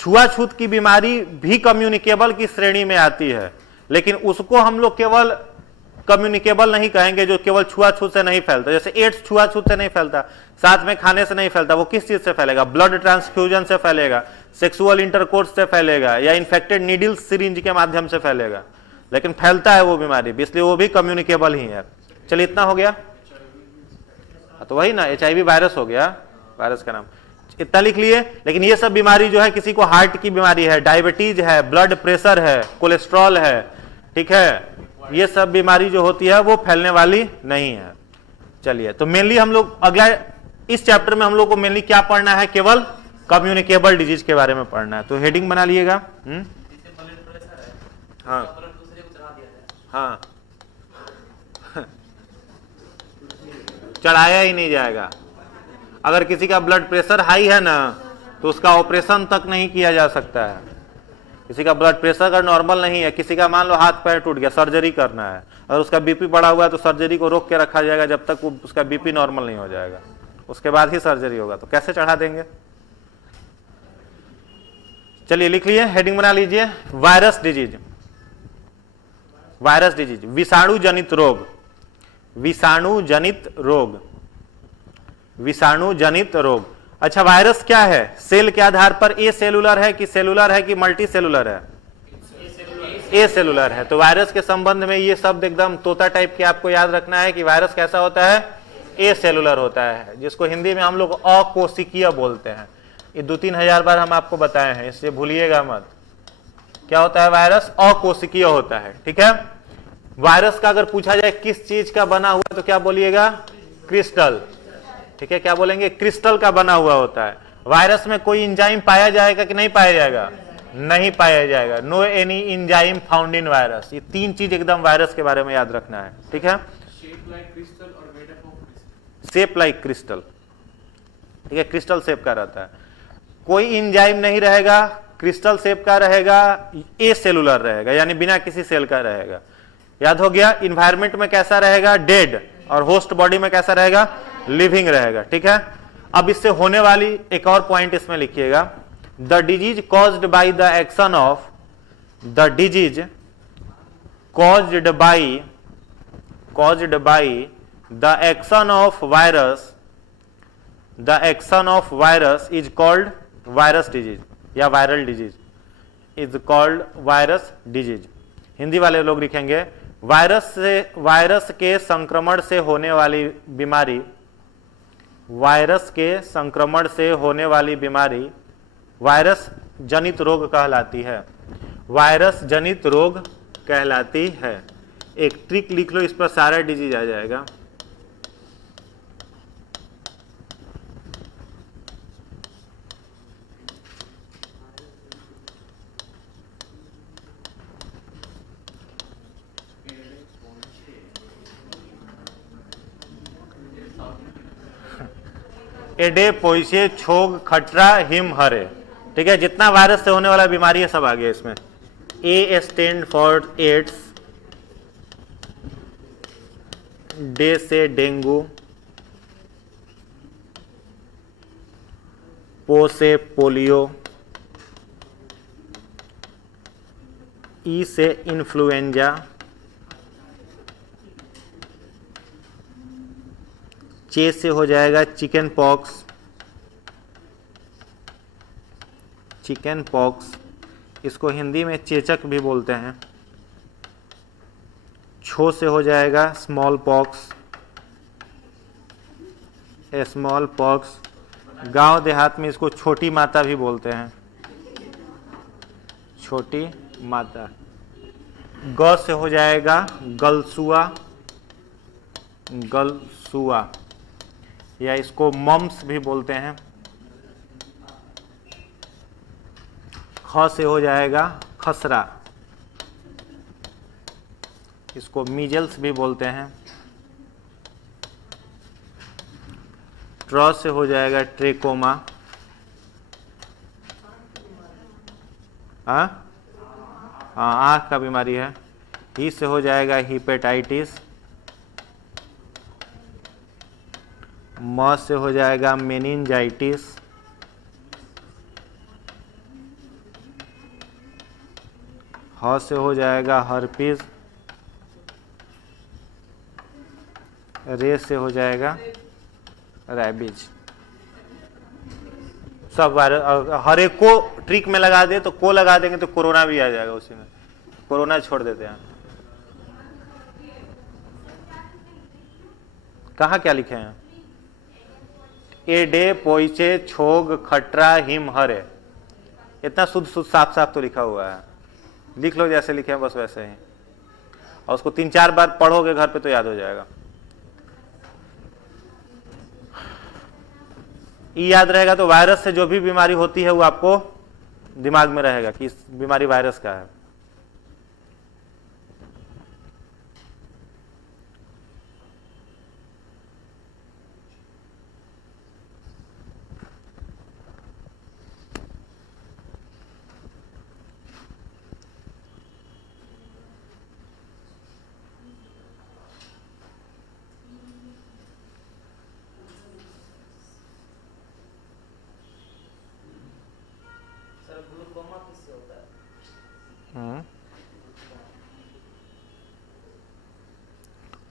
छुआछूत की बीमारी भी कम्युनिकेबल की श्रेणी में आती है, लेकिन उसको हम लोग केवल कम्युनिकेबल नहीं कहेंगे जो केवल छुआछूत से नहीं फैलता। जैसे एड्स छुआछूत से नहीं फैलता, साथ में खाने से नहीं फैलता, वो किस चीज से फैलेगा? ब्लड ट्रांसफ्यूजन से फैलेगा, सेक्सुअल इंटरकोर्स से फैलेगा, या इन्फेक्टेड नीडल सिरिंज के माध्यम से फैलेगा, लेकिन फैलता है वो बीमारी, इसलिए वो भी कम्युनिकेबल ही है। चलिए, इतना हो गया। तो वही ना, HIV वायरस हो गया, वायरस का नाम, इतना लिख लिए। लेकिन ये सब बीमारी जो है, किसी को हार्ट की बीमारी है, डायबिटीज है, ब्लड प्रेशर है, कोलेस्ट्रॉल है, ठीक है, ये सब बीमारी जो होती है वो फैलने वाली नहीं है। चलिए, तो मेनली हम लोग अगला इस चैप्टर में हम लोग को मेनली क्या पढ़ना है? केवल कम्युनिकेबल डिजीज के बारे में पढ़ना है। तो हेडिंग बना लिएगा। हाँ हाँ चढ़ाया ही नहीं जाएगा। अगर किसी का ब्लड प्रेशर हाई है ना, तो उसका ऑपरेशन तक नहीं किया जा सकता है। किसी का ब्लड प्रेशर अगर नॉर्मल नहीं है, किसी का मान लो हाथ पैर टूट गया, सर्जरी करना है, और उसका बीपी बढ़ा हुआ है तो सर्जरी को रोक के रखा जाएगा जब तक वो उसका बीपी नॉर्मल नहीं हो जाएगा, उसके बाद ही सर्जरी होगा। तो कैसे चढ़ा देंगे? चलिए लिख लिए, हेडिंग बना लीजिए, वायरस डिजीज। वायरस डिजीज, विषाणु जनित रोग, विषाणु जनित रोग, विषाणु जनित रोग। अच्छा, वायरस क्या है? सेल के आधार पर ए सेलुलर है कि सेलुलर है कि मल्टी सेलुलर है? ए सेलुलर है। तो वायरस के संबंध में ये शब्द एकदम तोता टाइप के आपको याद रखना है कि वायरस कैसा होता है? ए सेलुलर होता है, जिसको हिंदी में हम लोग अकोशिकीय बोलते हैं। ये 2-3 हजार बार हम आपको बताए हैं, इसलिए भूलिएगा मत। क्या होता है? वायरस अकोशिकीय होता है, ठीक है? वायरस का अगर पूछा जाए किस चीज का बना हुआ तो क्या बोलिएगा? क्रिस्टल, ठीक है? क्या बोलेंगे? क्रिस्टल का बना हुआ होता है। वायरस में कोई एंजाइम पाया जाएगा कि नहीं पाया जाएगा? नहीं पाया जाएगा। No any enzyme found in virus. ये 3 चीज एकदम वायरस के बारे में याद रखना है, ठीक है? शेप लाइक क्रिस्टल, ठीक है? क्रिस्टल शेप का रहता है, कोई एंजाइम नहीं रहेगा, क्रिस्टल शेप का रहेगा, ए सेलुलर रहेगा, यानी बिना किसी सेल का रहेगा। याद हो गया? इन्वायरमेंट में कैसा रहेगा? डेड। और होस्ट बॉडी में कैसा रहेगा? लिविंग रहेगा, ठीक है? अब इससे होने वाली एक और पॉइंट इसमें लिखिएगा, the disease caused by the action of, the disease caused by the action of virus, the action of virus is called virus disease, या viral disease is called virus disease. Hindi वाले लोग लिखेंगे, वायरस के संक्रमण से होने वाली बीमारी, वायरस के संक्रमण से होने वाली बीमारी वायरस जनित रोग कहलाती है, वायरस जनित रोग कहलाती है। एक ट्रिक लिख लो, इस पर सारा डिजीज आ जाएगा। एडे, पोइसे, छोग, खटरा, हिम, हरे, ठीक है? जितना वायरस से होने वाला बीमारी है सब आ गया इसमें। ए स्टैंड फॉर एड्स, डे से डेंगू, पो से पोलियो, ई से इन्फ्लुएंजा, चे से हो जाएगा चिकन पॉक्स, चिकन पॉक्स, इसको हिंदी में चेचक भी बोलते हैं। छो से हो जाएगा स्मॉल पॉक्स, स्मॉल पॉक्स, गांव देहात में इसको छोटी माता भी बोलते हैं, छोटी माता। ग से हो जाएगा गलसुआ, गलसुआ, या इसको मम्स भी बोलते हैं। ख से हो जाएगा खसरा, इसको मीजल्स भी बोलते हैं। ट्र से हो जाएगा ट्रेकोमा, आँख का बीमारी है। ही से हो जाएगा हिपेटाइटिस। म से हो जाएगा मेनिंजाइटिस। ह से हो जाएगा हर्पीज। रे से हो जाएगा रैबिज। सब वायरस हर एक को ट्रिक में लगा दे तो को लगा देंगे तो कोरोना भी आ जाएगा उसी में, कोरोना छोड़ देते हैं। कहाँ क्या लिखे हैं? एडे पोइचे छोग खटरा हिम हरे, इतना शुद्ध शुद्ध साफ साफ तो लिखा हुआ है। लिख लो जैसे लिखे हैं बस वैसे ही, और उसको 3-4 बार पढ़ोगे घर पे तो याद हो जाएगा। ई याद रहेगा तो वायरस से जो भी बीमारी होती है वो आपको दिमाग में रहेगा कि इस बीमारी वायरस का है।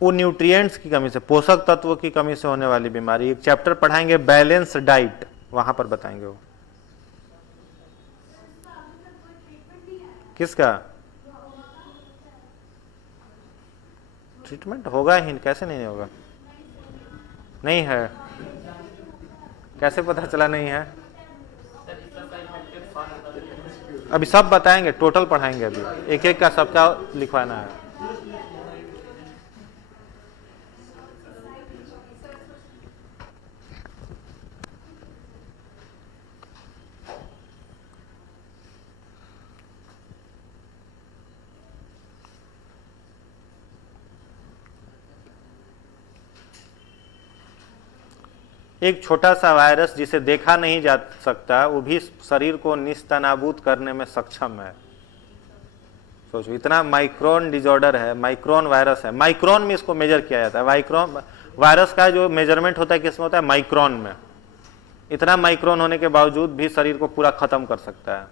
वो न्यूट्रिएंट्स की कमी से, पोषक तत्वों की कमी से होने वाली बीमारी। एक चैप्टर पढ़ाएंगे बैलेंस डाइट, वहां पर बताएंगे वो। किसका ट्रीटमेंट होगा ही, कैसे नहीं होगा? नहीं है, कैसे पता चला नहीं है? अभी सब बताएंगे, टोटल पढ़ाएंगे, अभी एक एक का सबका लिखवाना है। एक छोटा सा वायरस जिसे देखा नहीं जा सकता, वो भी शरीर को निस्तनाबूद करने में सक्षम है। सोचो, इतना माइक्रोन डिजॉर्डर है, माइक्रोन वायरस है। माइक्रोन में इसको मेजर किया जाता है। माइक्रोन वायरस का जो मेजरमेंट होता है किसमें होता है? माइक्रोन में। इतना माइक्रोन होने के बावजूद भी शरीर को पूरा खत्म कर सकता है।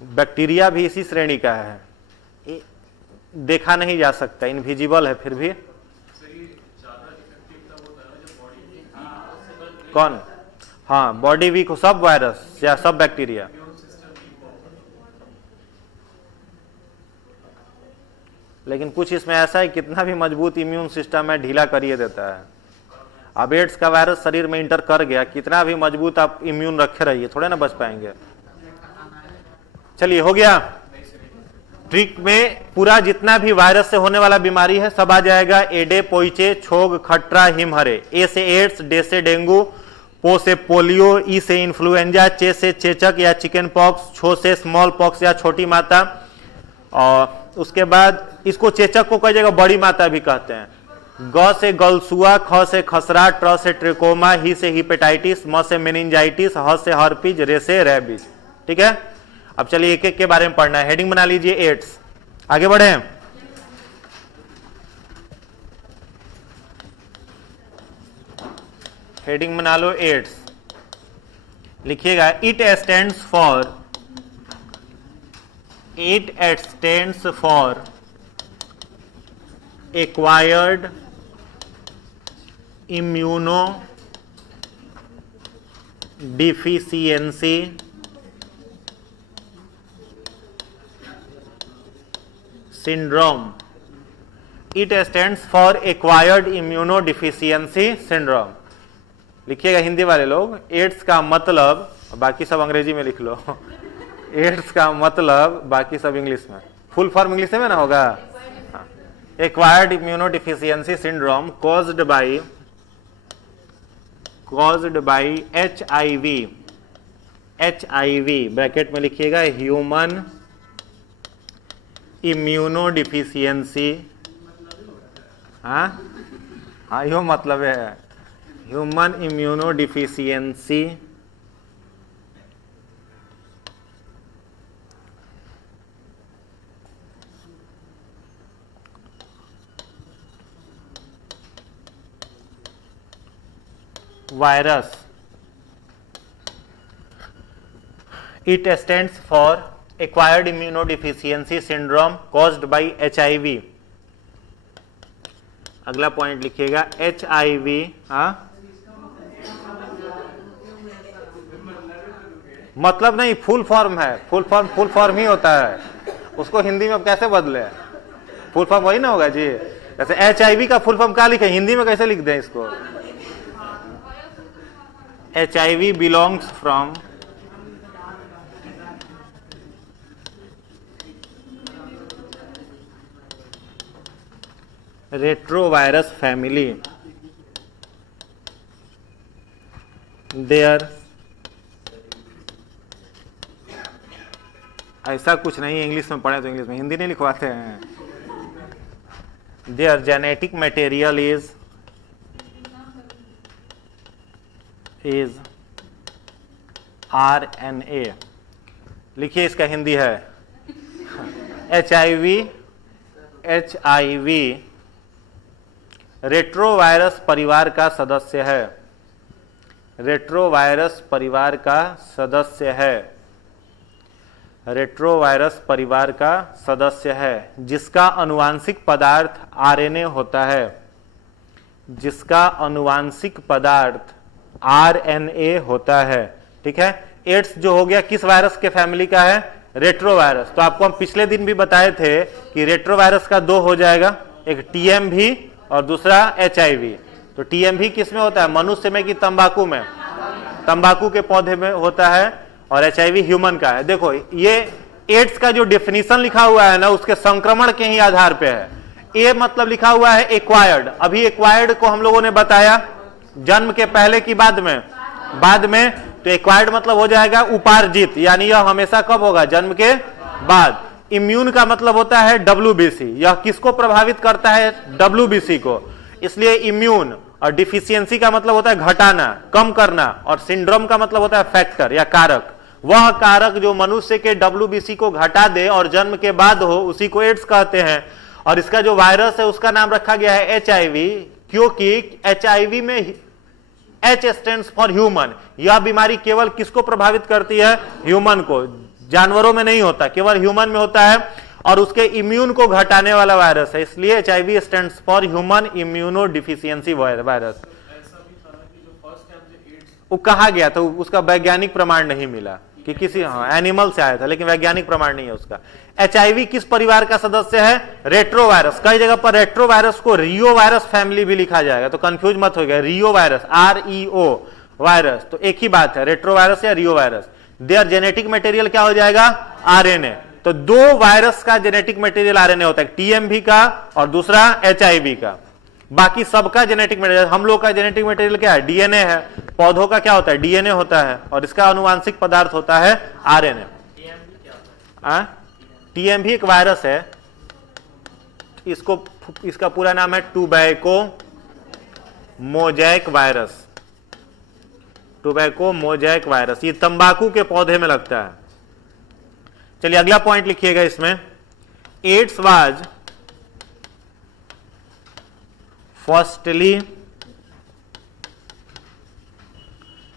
बैक्टीरिया भी इसी श्रेणी का है, देखा नहीं जा सकता, इनविजिबल है, फिर भी। कौन? हाँ, बॉडी वीक हो, सब वायरस या सब बैक्टीरिया। लेकिन कुछ इसमें ऐसा है, कितना भी मजबूत इम्यून सिस्टम है, ढीला करिए देता है। अब एड्स का वायरस शरीर में इंटर कर गया, कितना भी मजबूत आप इम्यून रखे रहिए, थोड़े ना बच पाएंगे। चलिए, हो गया। ट्रिक में पूरा जितना भी वायरस से होने वाला बीमारी है सब आ जाएगा। एडे पोइचे छोग खटरा हिमहरे। ए से एड्स, डे से डेंगू, पो से पोलियो, ई से इन्फ्लुएंजा, चे से चेचक या चिकन पॉक्स, छो से स्मॉल पॉक्स या छोटी माता, और उसके बाद इसको चेचक को कई जगह बड़ी माता भी कहते हैं। ग से गलसुआ, ख से खसरा, ट्र से ट्रेकोमा, ही से हिपेटाइटिस, म से मेनिंजाइटिस, ह से हर्पीज, रे से रैबिज। ठीक है, अब चलिए एक एक के बारे में पढ़ना है। हेडिंग बना लीजिए एड्स। आगे बढ़े। हेडिंग बना लो एड्स। लिखिएगा, it stands for acquired immuno deficiency syndrome. It stands for acquired immunodeficiency syndrome. लिखिएगा हिंदी वाले लोग, एड्स का मतलब, बाकी सब अंग्रेजी में लिख लो एड्स का मतलब बाकी सब इंग्लिश में, फुल फॉर्म इंग्लिश में ना होगा। Acquired immunodeficiency syndrome caused by HIV bracket में लिखिएगा ह्यूमन इम्यूनोडिफिशियंसी। हाँ यो मतलब है human immunodeficiency virus. It stands for acquired immunodeficiency syndrome caused by HIV। अगला पॉइंट लिखिएगा HIV। मतलब नहीं, फुल फॉर्म है, फुल फॉर्म ही होता है, उसको हिंदी में अब कैसे बदले? फुल फॉर्म वही ना होगा जी। जैसे HIV का फुल फॉर्म क्या लिखे, हिंदी में कैसे लिख दें इसको? HIV belongs from retrovirus family. There, ऐसा कुछ नहीं, इंग्लिश में पढ़े तो इंग्लिश में, हिंदी नहीं लिखवाते हैं। There genetic material is RNA। लिखिए इसका हिंदी है HIV रेट्रोवायरस परिवार का सदस्य है। रेट्रोवायरस परिवार का सदस्य है। रेट्रोवायरस परिवार का सदस्य है जिसका अनुवांशिक पदार्थ RNA होता है। जिसका अनुवांशिक पदार्थ RNA होता है। ठीक है, एड्स जो हो गया किस वायरस के फैमिली का है? रेट्रोवायरस। तो आपको हम पिछले दिन भी बताए थे कि रेट्रोवायरस का दो हो जाएगा, एक TMV और दूसरा HIV। तो TMV किस में होता है? मनुष्य में कि तंबाकू में? तंबाकू के पौधे में होता है। और HIV ह्यूमन का है। देखो ये एड्स का जो डेफिनेशन लिखा हुआ है ना, उसके संक्रमण के ही आधार पे है। ए मतलब लिखा हुआ है एक्वायर्ड। अभी एक्वायर्ड को हम लोगों ने बताया जन्म के पहले की बाद में? बाद में। तो एक्वायर्ड मतलब हो जाएगा उपार्जित, यानी यह हमेशा कब होगा? जन्म के बाद। इम्यून का मतलब होता है WBC। यह किसको प्रभावित करता है? WBC को। इसलिए इम्यून। और डिफिशियंसी का मतलब होता है घटाना, कम करना। और सिंड्रोम का मतलब होता है फैक्टर या कारक। वह कारक जो मनुष्य के WBC को घटा दे और जन्म के बाद हो, उसी को एड्स कहते हैं। और इसका जो वायरस है उसका नाम रखा गया है HIV, क्योंकि HIV में H स्टैंड्स फॉर ह्यूमन। यह बीमारी केवल किसको प्रभावित करती है? ह्यूमन को। जानवरों में नहीं होता, केवल ह्यूमन में होता है। और उसके इम्यून को घटाने वाला वायरस है, इसलिए HIV stands for human immuno deficiency virus. वो कहा गया था, उसका वैज्ञानिक प्रमाण नहीं मिला कि किसी एनिमल से आया था, लेकिन वैज्ञानिक प्रमाण नहीं है उसका। HIV किस परिवार का सदस्य है? रेट्रोवायरस। कई जगह पर रेट्रोवायरस को रियो वायरस फैमिली भी लिखा जाएगा, तो कंफ्यूज मत हो गया। रियो वायरस, REO वायरस, तो एक ही बात है, रेट्रोवायरस या रियो वायरस। देयर जेनेटिक मटेरियल क्या हो जाएगा? RNA। तो दो वायरस का जेनेटिक मटेरियल RNA होता है, TMV का और दूसरा HIV का। बाकी सबका जेनेटिक मटेरियल, हम लोग का जेनेटिक मटेरियल क्या है? DNA है। पौधों का क्या होता है? DNA होता है। और इसका आनुवांशिक पदार्थ होता है RNA। TMV एक वायरस है, इसका पूरा नाम है tobacco mosaic virus. Tobacco mosaic virus, ये तंबाकू के पौधे में लगता है। चलिए अगला पॉइंट लिखिएगा इसमें। AIDS was firstly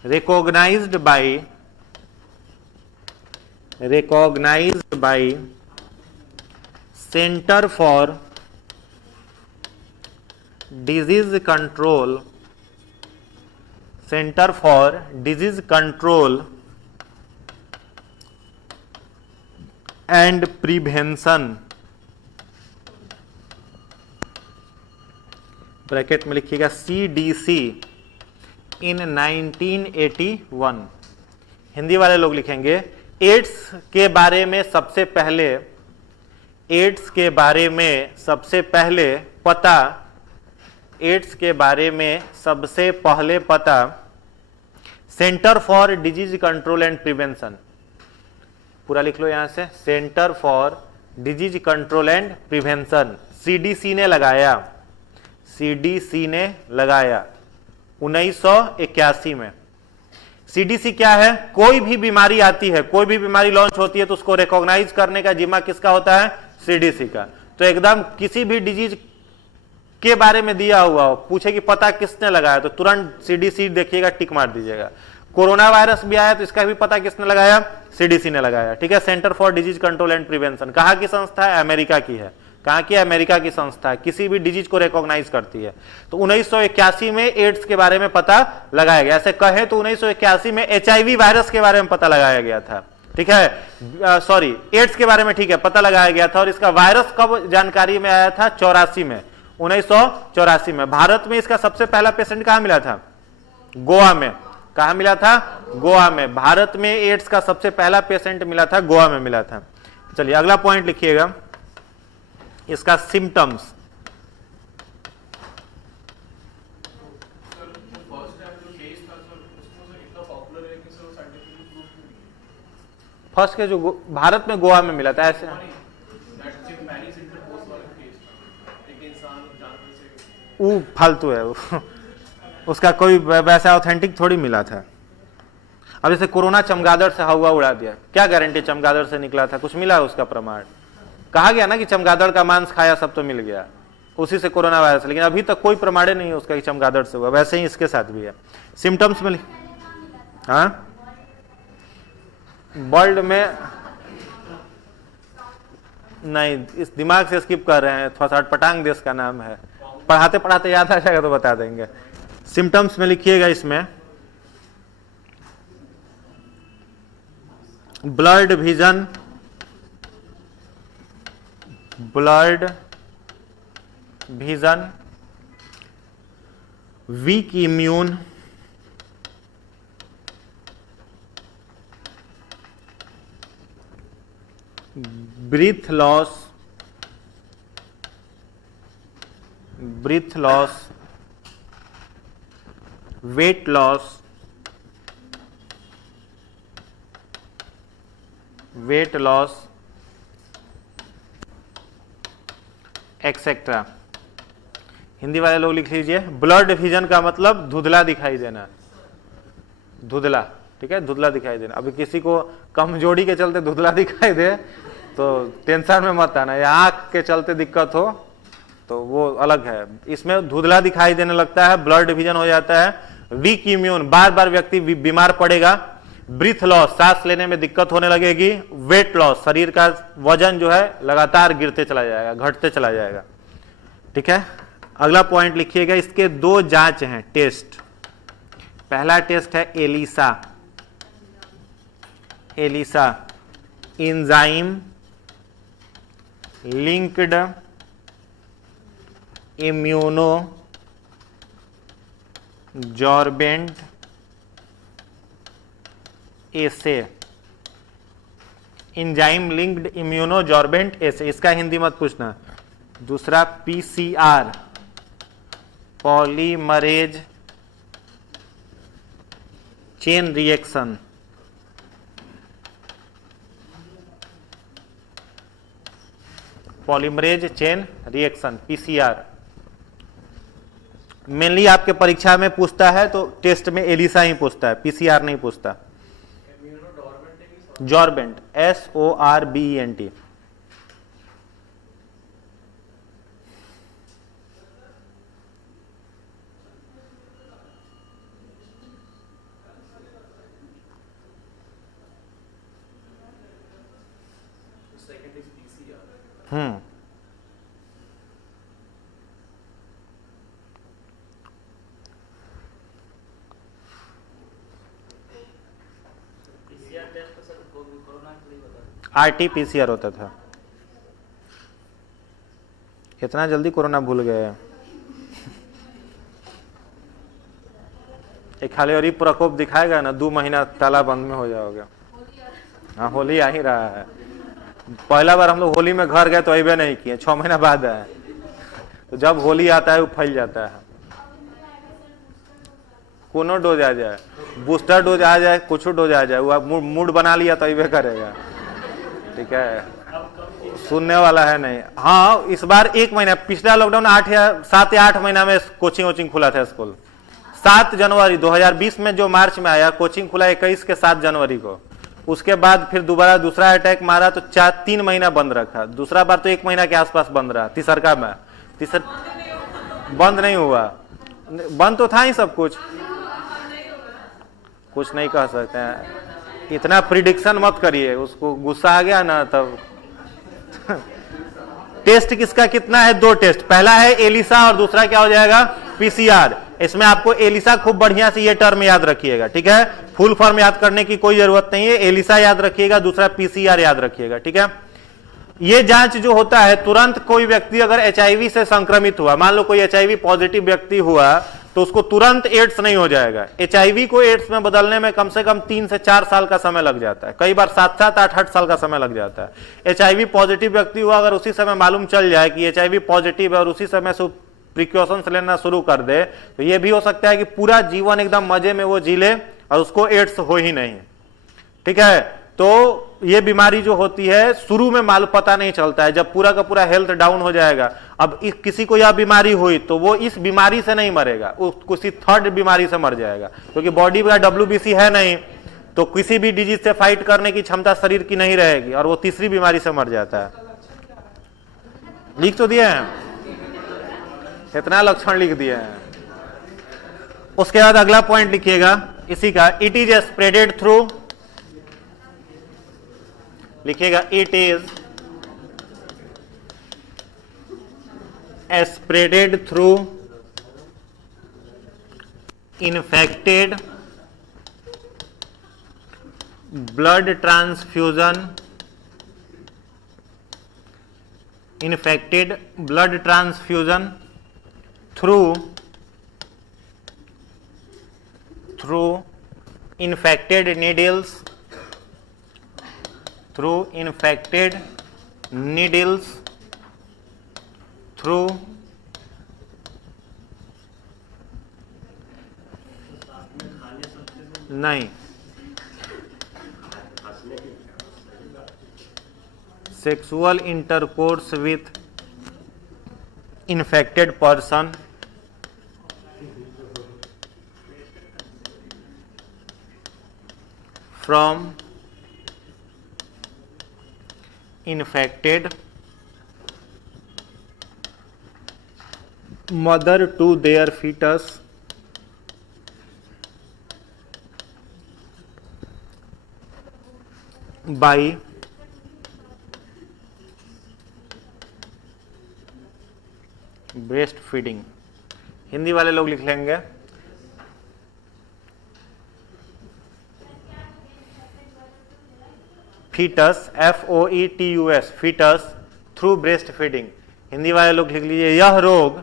recognized by Center for disease control, centre for disease control and prevention, bracket में लिखिएगा CDC इन 1981। हिंदी वाले लोग लिखेंगे एड्स के बारे में सबसे पहले, एड्स के बारे में सबसे पहले पता, एड्स के बारे में सबसे पहले पता centre for disease control and prevention, पूरा लिख लो यहां से, centre for disease control and prevention CDC ने लगाया, CDC ने लगाया 1981 में। CDC क्या है? कोई भी बीमारी आती है, कोई भी बीमारी लॉन्च होती है तो उसको रिकॉग्नाइज करने का जिम्मा किसका होता है? CDC का। तो एकदम किसी भी डिजीज के बारे में दिया हुआ हो, पूछे कि पता किसने लगाया, तो तुरंत CDC देखिएगा, टिक मार दीजिएगा। कोरोना वायरस भी आया तो इसका भी पता किसने लगाया? CDC ने लगाया, ठीक है। Centre for disease control and prevention कहाँ की संस्था है? अमेरिका की है। कहाँ की? अमेरिका की संस्था है, किसी भी डिजीज को रिकॉग्नाइज करती है। तो 1981 में एड्स के बारे में पता लगाया गया। ऐसे कहे तो 1981 में HIV वायरस के बारे में पता लगाया गया था, ठीक है, सॉरी एड्स के बारे में, ठीक है, पता लगाया गया था। और इसका वायरस कब जानकारी में आया था? 84 में, 1984 में। भारत में इसका सबसे पहला पेशेंट कहां मिला था? गोवा में। कहां मिला था? गोवा में। भारत में एड्स का सबसे पहला पेशेंट मिला था, गोवा में मिला था। चलिए अगला पॉइंट लिखिएगा, इसका सिम्टम्स। फर्स्ट के जो भारत में गोवा में मिला था, ऐसे वो फालतू है वो उसका कोई वैसा ऑथेंटिक थोड़ी मिला था। अब जैसे कोरोना चमगादड़ से हवा उड़ा दिया, क्या गारंटी चमगादड़ से निकला था? कुछ मिला उसका प्रमाण? कहा गया ना कि चमगादड़ का मांस खाया सब तो मिल गया, उसी से कोरोना वायरस, लेकिन अभी तक कोई प्रमाण नहीं है उसका कि चमगादड़ से हुआ। वैसे ही इसके साथ भी है। सिम्टम्स में हाँ, वर्ल्ड में नहीं, इस दिमाग से स्किप कर रहे हैं, थोड़ा सा अटपटांग देश का नाम है, पढ़ाते पढ़ाते याद आ जाएगा तो बता देंगे। सिम्टम्स में लिखिएगा इसमें blurred vision, blurred vision, weak immune, breath loss, breath loss, weight loss, weight loss, etcetera. Hindi वाले लोग लिख लीजिए, ब्लड विजन का मतलब धुंधला दिखाई देना, धुंधला, ठीक है, धुंधला दिखाई देना। अभी किसी को कमजोरी के चलते धुंधला दिखाई दे तो टेंशन में मत आना, या आंख के चलते दिक्कत हो तो वो अलग है। इसमें धुंधला दिखाई देने लगता है, ब्लड विजन हो जाता है, वीक इम्यून, बार बार व्यक्ति बीमार पड़ेगा, ब्रीथ लॉस, सांस लेने में दिक्कत होने लगेगी, वेट लॉस, शरीर का वजन जो है लगातार गिरते चला जाएगा, घटते चला जाएगा, ठीक है। अगला पॉइंट लिखिएगा, इसके दो जांच हैं, टेस्ट। पहला टेस्ट है ELISA, ELISA enzyme linked immunosorbent assay, enzyme linked immunosorbent assay, इसका हिंदी मत पूछना। दूसरा PCR polymerase chain reaction, polymerase chain reaction, PCR। Mainly आपके परीक्षा में पूछता है तो टेस्ट में एलिसा ही पूछता है, PCR नहीं पूछता। जॉर्बेंट, SORBENT। RT-PCR होता था। इतना जल्दी कोरोना भूल गए। एक खाली और ही प्रकोप दिखाएगा ना, 2 महीना ताला बंद में हो जाओगे। हाँ, होली आ ही रहा है। पहला बार हम लोग होली में घर गए तो अबे नहीं किए, 6 महीना बाद आए। तो जब होली आता है वो फैल जाता है। कोनो डोज आ जाए, बूस्टर डोज आ जाए, कुछ डोज आ जाए, वो मूड बना लिया तो अबे करेगा। ठीक है, सुनने वाला है नहीं। हाँ, इस बार 1 महीना, पिछला लॉकडाउन 7 या 8 महीना में कोचिंग वोचिंग खुला था। स्कूल 7 जनवरी 2020 में जो मार्च में आया, कोचिंग खुला 21 के 7 जनवरी को। उसके बाद फिर दोबारा दूसरा अटैक मारा तो 3 महीना बंद रखा। दूसरा बार तो 1 महीना के आसपास बंद रहा। तीसरका में बंद नहीं हुआ, बंद तो था ही सब कुछ नहीं कह सकते हैं। इतना प्रिडिक्शन मत करिए, उसको गुस्सा आ गया ना तब। टेस्ट किसका कितना है? 2 टेस्ट, पहला है एलिसा और दूसरा क्या हो जाएगा? PCR। इसमें आपको एलिसा खूब बढ़िया से ये टर्म याद रखिएगा, ठीक है। फुल फॉर्म याद करने की कोई जरूरत नहीं है। एलिसा याद रखिएगा, दूसरा PCR याद रखिएगा, ठीक है। ये जांच जो होता है, तुरंत कोई व्यक्ति अगर HIV से संक्रमित हुआ, मान लो कोई HIV पॉजिटिव व्यक्ति हुआ, तो उसको तुरंत एड्स नहीं हो जाएगा। HIV को एड्स में बदलने में कम से कम 3 से 4 साल का समय लग जाता है, कई बार 7-7, 8-8 साल का समय लग जाता है। HIV पॉजिटिव व्यक्ति हुआ, अगर उसी समय मालूम चल जाए कि HIV पॉजिटिव है और उसी समय से प्रिकॉशंस लेना शुरू कर दे, तो यह भी हो सकता है कि पूरा जीवन एकदम मजे में वो जी ले और उसको एड्स हो ही नहीं, ठीक है। तो ये बीमारी जो होती है शुरू में मालूम पता नहीं चलता है, जब पूरा का पूरा हेल्थ डाउन हो जाएगा। अब किसी को यह बीमारी हुई तो वो इस बीमारी से नहीं मरेगा, वो किसी थर्ड बीमारी से मर जाएगा, क्योंकि बॉडी का WBC है नहीं, तो किसी भी डिजीज से फाइट करने की क्षमता शरीर की नहीं रहेगी और वो तीसरी बीमारी से मर जाता है। लिख तो दिए हैं, इतना लक्षण लिख दिए हैं। उसके बाद अगला पॉइंट लिखिएगा इसी का, इट इज स्प्रेडेड थ्रू, लिखिएगा it is spreaded through infected blood transfusion, infected blood transfusion through infected needles, through infected needles, through नहीं, sexual intercourse with infected person, from infected mother to their fetus by breast feeding. Hindi वाले लोग लिख लेंगे foetus, FOETUS, foetus through breast feeding. Hindi वाले लोग लिख लीजिए, यह रोग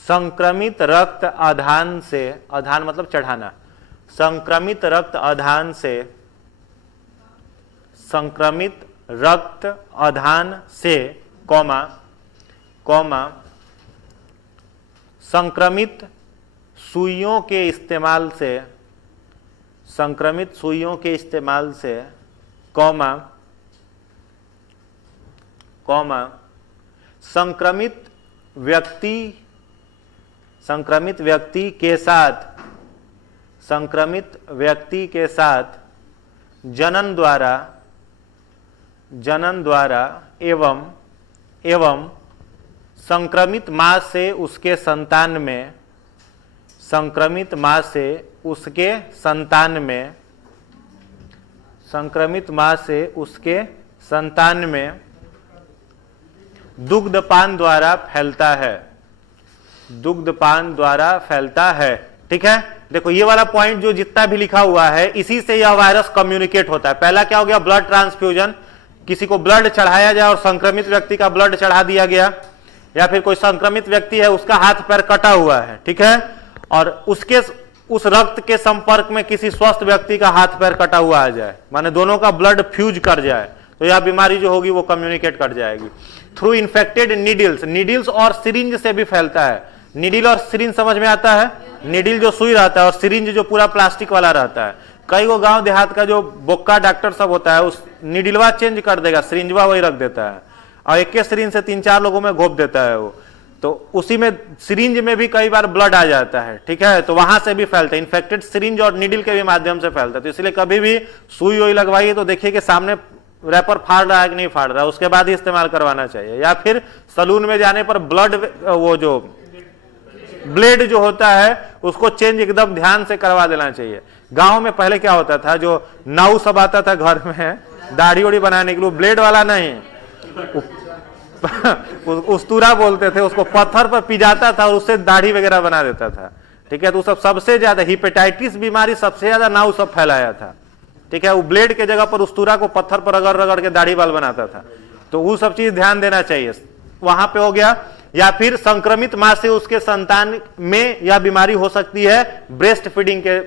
संक्रमित रक्त आधान से, आधान मतलब चढ़ाना, संक्रमित रक्त आधान से, संक्रमित रक्त आधान से, कॉमा संक्रमित सुइयों के इस्तेमाल से, संक्रमित सुइयों के इस्तेमाल से, कॉमा संक्रमित व्यक्ति के साथ, संक्रमित व्यक्ति के साथ जनन द्वारा एवं संक्रमित मां से उसके संतान में, संक्रमित मां से उसके संतान में, संक्रमित मां से उसके संतान में दुग्धपान द्वारा फैलता है, दुग्धपान द्वारा फैलता है, ठीक है। देखो ये वाला पॉइंट जो जितना भी लिखा हुआ है, इसी से यह वायरस कम्युनिकेट होता है। पहला क्या हो गया, ब्लड ट्रांसफ्यूजन, किसी को ब्लड चढ़ाया जाए और संक्रमित व्यक्ति का ब्लड चढ़ा दिया गया, या फिर कोई संक्रमित व्यक्ति है उसका हाथ पैर कटा हुआ है, ठीक है, और उसके उस रक्त के संपर्क में किसी स्वस्थ व्यक्ति का हाथ पैर कटा हुआ आ जाए, माने दोनों का ब्लड फ्यूज कर जाए, तो यह बीमारी जो होगी वो कम्युनिकेट कर जाएगी। थ्रू इन्फेक्टेड नीडल्स, नीडल्स और सिरिंज से भी फैलता है। नीडल और सिरिंज समझ में आता है, नीडल जो सुई रहता है और सिरिंज जो पूरा प्लास्टिक वाला रहता है। कई वो गांव देहात का जो बोक्का डॉक्टर सब होता है, उस नीडलवा चेंज कर देगा, सिरिंजवा वही रख देता है और एक के सिरिंज से 3-4 लोगों में घोप देता है वो, तो उसी में सिरिंज में भी कई बार ब्लड आ जाता है, ठीक है, तो वहां से भी फैलता है। इन्फेक्टेड सिरिंज और नीडल के भी माध्यम से फैलता है। तो इसलिए कभी भी सुई वही लगवाइए तो देखिए कि सामने रैपर फाड़ रहा है कि नहीं फाड़ रहा है, उसके बाद ही इस्तेमाल करवाना चाहिए। या फिर सलून में जाने पर ब्लड, वो जो ब्लेड जो होता है उसको चेंज एकदम ध्यान से करवा देना चाहिए। गांव में पहले क्या होता था, जो नाऊ सब आता था घर में दाढ़ी उड़ी बनाने के लिए, ब्लेड वाला नहीं उस्तूरा बोलते थे उसको, पत्थर पर पिजाता था और उससे दाढ़ी वगैरह बना देता था, ठीक है। तो सब सबसे ज्यादा हिपेटाइटिस बीमारी सबसे ज्यादा नाऊ सब फैलाया था, ठीक है। वो ब्लेड के जगह पर उस्तूरा को पत्थर पर रगड़ रगड़ के दाढ़ी बाल बनाता था, तो वो सब चीज ध्यान देना चाहिए, वहां पे हो गया। या फिर संक्रमित मां से उसके संतान में यह बीमारी हो सकती है ब्रेस्ट फीडिंग के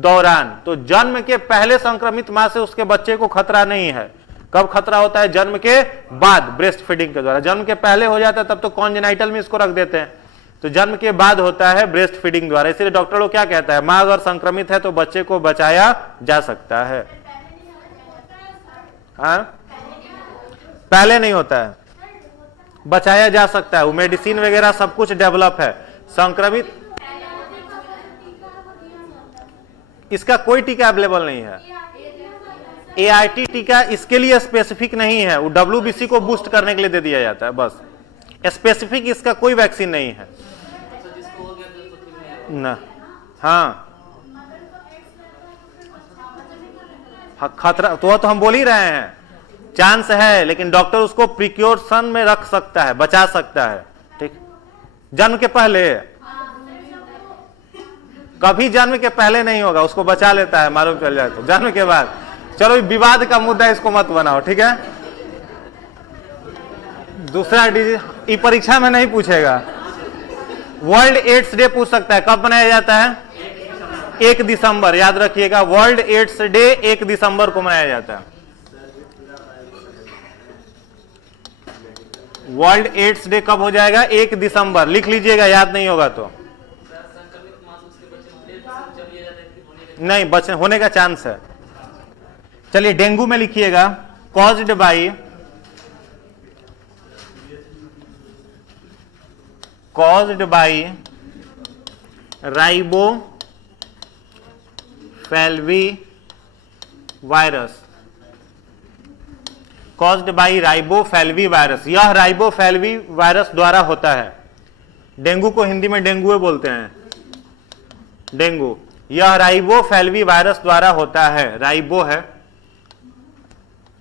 दौरान। तो जन्म के पहले संक्रमित मां से उसके बच्चे को खतरा नहीं है। कब खतरा होता है, जन्म के बाद, ब्रेस्ट फीडिंग के द्वारा। जन्म के पहले हो जाता है तब तो कॉन्जेनाइटल में इसको रख देते हैं, तो जन्म के बाद होता है ब्रेस्ट फीडिंग द्वारा। इसलिए डॉक्टर लोग क्या कहता है, मां अगर संक्रमित है तो बच्चे को बचाया जा सकता है। हाँ, पहले नहीं होता है, बचाया जा सकता है, वो मेडिसिन वगैरह सब कुछ डेवलप है। संक्रमित, इसका कोई टीका अवेलेबल नहीं है। ART टीका इसके लिए स्पेसिफिक नहीं है, वो WBC को बूस्ट करने के लिए दे दिया जाता है बस, स्पेसिफिक इसका कोई वैक्सीन नहीं है ना। हाँ, खतरा तो हम बोल ही रहे हैं, चांस है, लेकिन डॉक्टर उसको प्रिकॉशन में रख सकता है, बचा सकता है, ठीक। जन्म के पहले, कभी जन्म के पहले नहीं होगा, उसको बचा लेता है, मालूम चल जाए तो। जन्म के बाद, चलो विवाद का मुद्दा इसको मत बनाओ, ठीक है। दूसरा डिजीज, ये परीक्षा में नहीं पूछेगा। वर्ल्ड एड्स डे पूछ सकता है, कब मनाया जाता है, 1 दिसंबर, याद रखिएगा, वर्ल्ड एड्स डे 1 दिसंबर को मनाया जाता है। वर्ल्ड एड्स डे कब हो जाएगा, 1 दिसंबर, लिख लीजिएगा, याद नहीं होगा तो। नहीं, बचने होने का चांस है। चलिए डेंगू में लिखिएगा, caused by ribo flavi virus, caused by ribo flavi virus. यह राइबो फैल्वी वायरस द्वारा होता है। डेंगू को हिंदी में डेंगुए बोलते हैं, डेंगू। यह राइबो फैल्वी वायरस द्वारा होता है, राइबो है,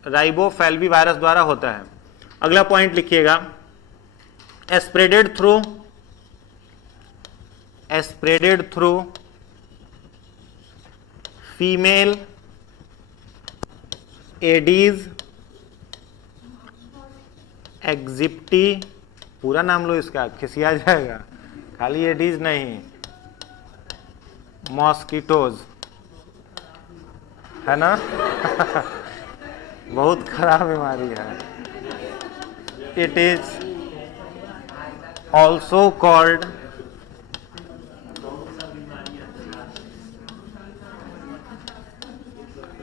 राइबो फैल्वी वायरस द्वारा होता है। अगला पॉइंट लिखिएगा, स्प्रेडेड थ्रू फीमेल एडीज एग्जिप्टी, पूरा नाम लो इसका, खिसिया जाएगा, खाली एडीज नहीं, मॉस्किटोज, है ना बहुत खराब बीमारी है। इट इज ऑल्सो कॉल्ड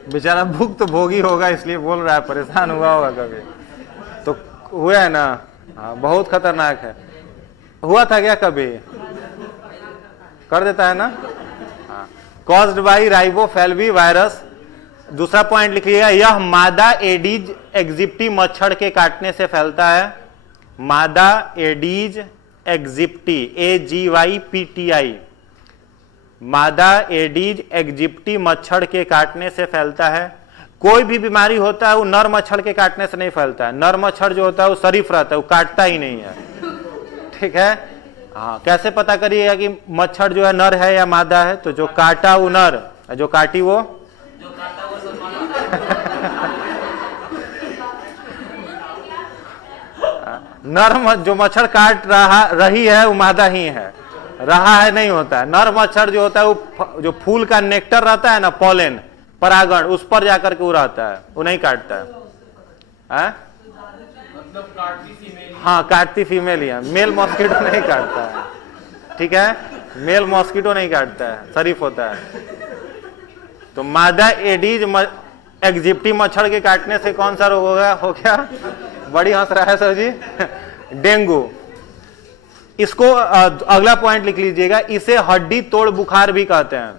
बेचारा भुक्त तो भोगी होगा इसलिए बोल रहा है, परेशान हुआ होगा कभी तो हुआ है ना। हाँ, बहुत खतरनाक है। हुआ था क्या कभी, कर देता है ना। हाँ, caused by ribo flavi virus. दूसरा पॉइंट लिखिएगा, यह मादा एडीज एग्जिप्टी मच्छर के काटने से फैलता है। मादा एडीज एग्जिप्टी, AGYPTI, मादा एडीज एग्जिप्टी मच्छर के काटने से फैलता है। कोई भी बीमारी होता है वो नर मच्छर के काटने से नहीं फैलता है। नर मच्छर जो होता है वो शरीफ रहता है, वो काटता ही नहीं है, ठीक है। हाँ, कैसे पता करिएगा कि मच्छर जो है नर है या मादा है? तो जो काटा वो नर, जो काटी वो नर। जो मच्छर काट रही है वो मादा ही है, रहा है नहीं होता है। नर मच्छर जो होता है वो जो फूल का नेक्टर रहता है ना, पॉलेन, परागण, उस पर जाकर के वो रहता है, वो नहीं काटता है। मतलब काटती फीमेल। हाँ, काटती फीमेल ही है, मेल मॉस्किटो नहीं काटता है, ठीक है? मेल मॉस्किटो नहीं काटता है, शरीफ होता है। तो मादा एडीज एग्जिप्टी मच्छर के काटने से कौन सा रोग हो गया? बड़ी हंस रहा है सर जी। डेंगू। इसको अगला पॉइंट लिख लीजिएगा, इसे हड्डी तोड़ बुखार भी कहते हैं।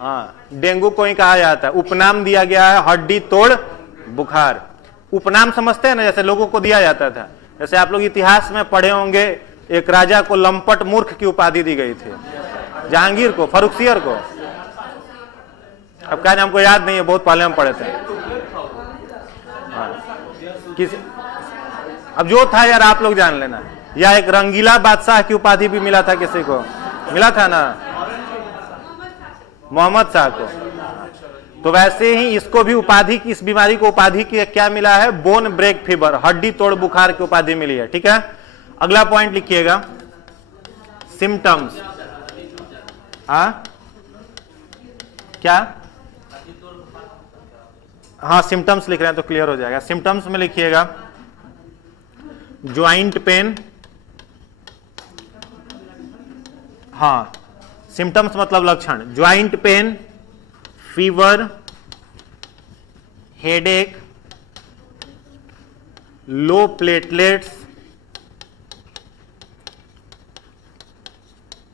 हाँ, डेंगू को ही कहा जाता है, उपनाम दिया गया है हड्डी तोड़ बुखार। उपनाम समझते हैं ना, जैसे लोगों को दिया जाता था। जैसे आप लोग इतिहास में पढ़े होंगे, एक राजा को लंपट मूर्ख की उपाधि दी गई थी, जहांगीर को, फर्रुखसियर को। अब क्या नाम हमको याद नहीं है, बहुत पहले हम पढ़े थे। अब जो था यार आप लोग जान लेना। या एक रंगीला बादशाह की उपाधि भी मिला था, किसी को मिला था ना, मोहम्मद शाह को। तो वैसे ही इसको भी उपाधि की, इस बीमारी को उपाधि की क्या मिला है? बोन ब्रेक फीवर, हड्डी तोड़ बुखार की उपाधि मिली है, ठीक है? अगला पॉइंट लिखिएगा, सिम्टम्स। हाँ क्या? हाँ, सिम्टम्स लिख रहे हैं तो क्लियर हो जाएगा। सिम्टम्स में लिखिएगा ज्वाइंट पेन। हाँ, सिम्टम्स मतलब लक्षण, ज्वाइंट पेन, फीवर, हेडेक, लो प्लेटलेट्स,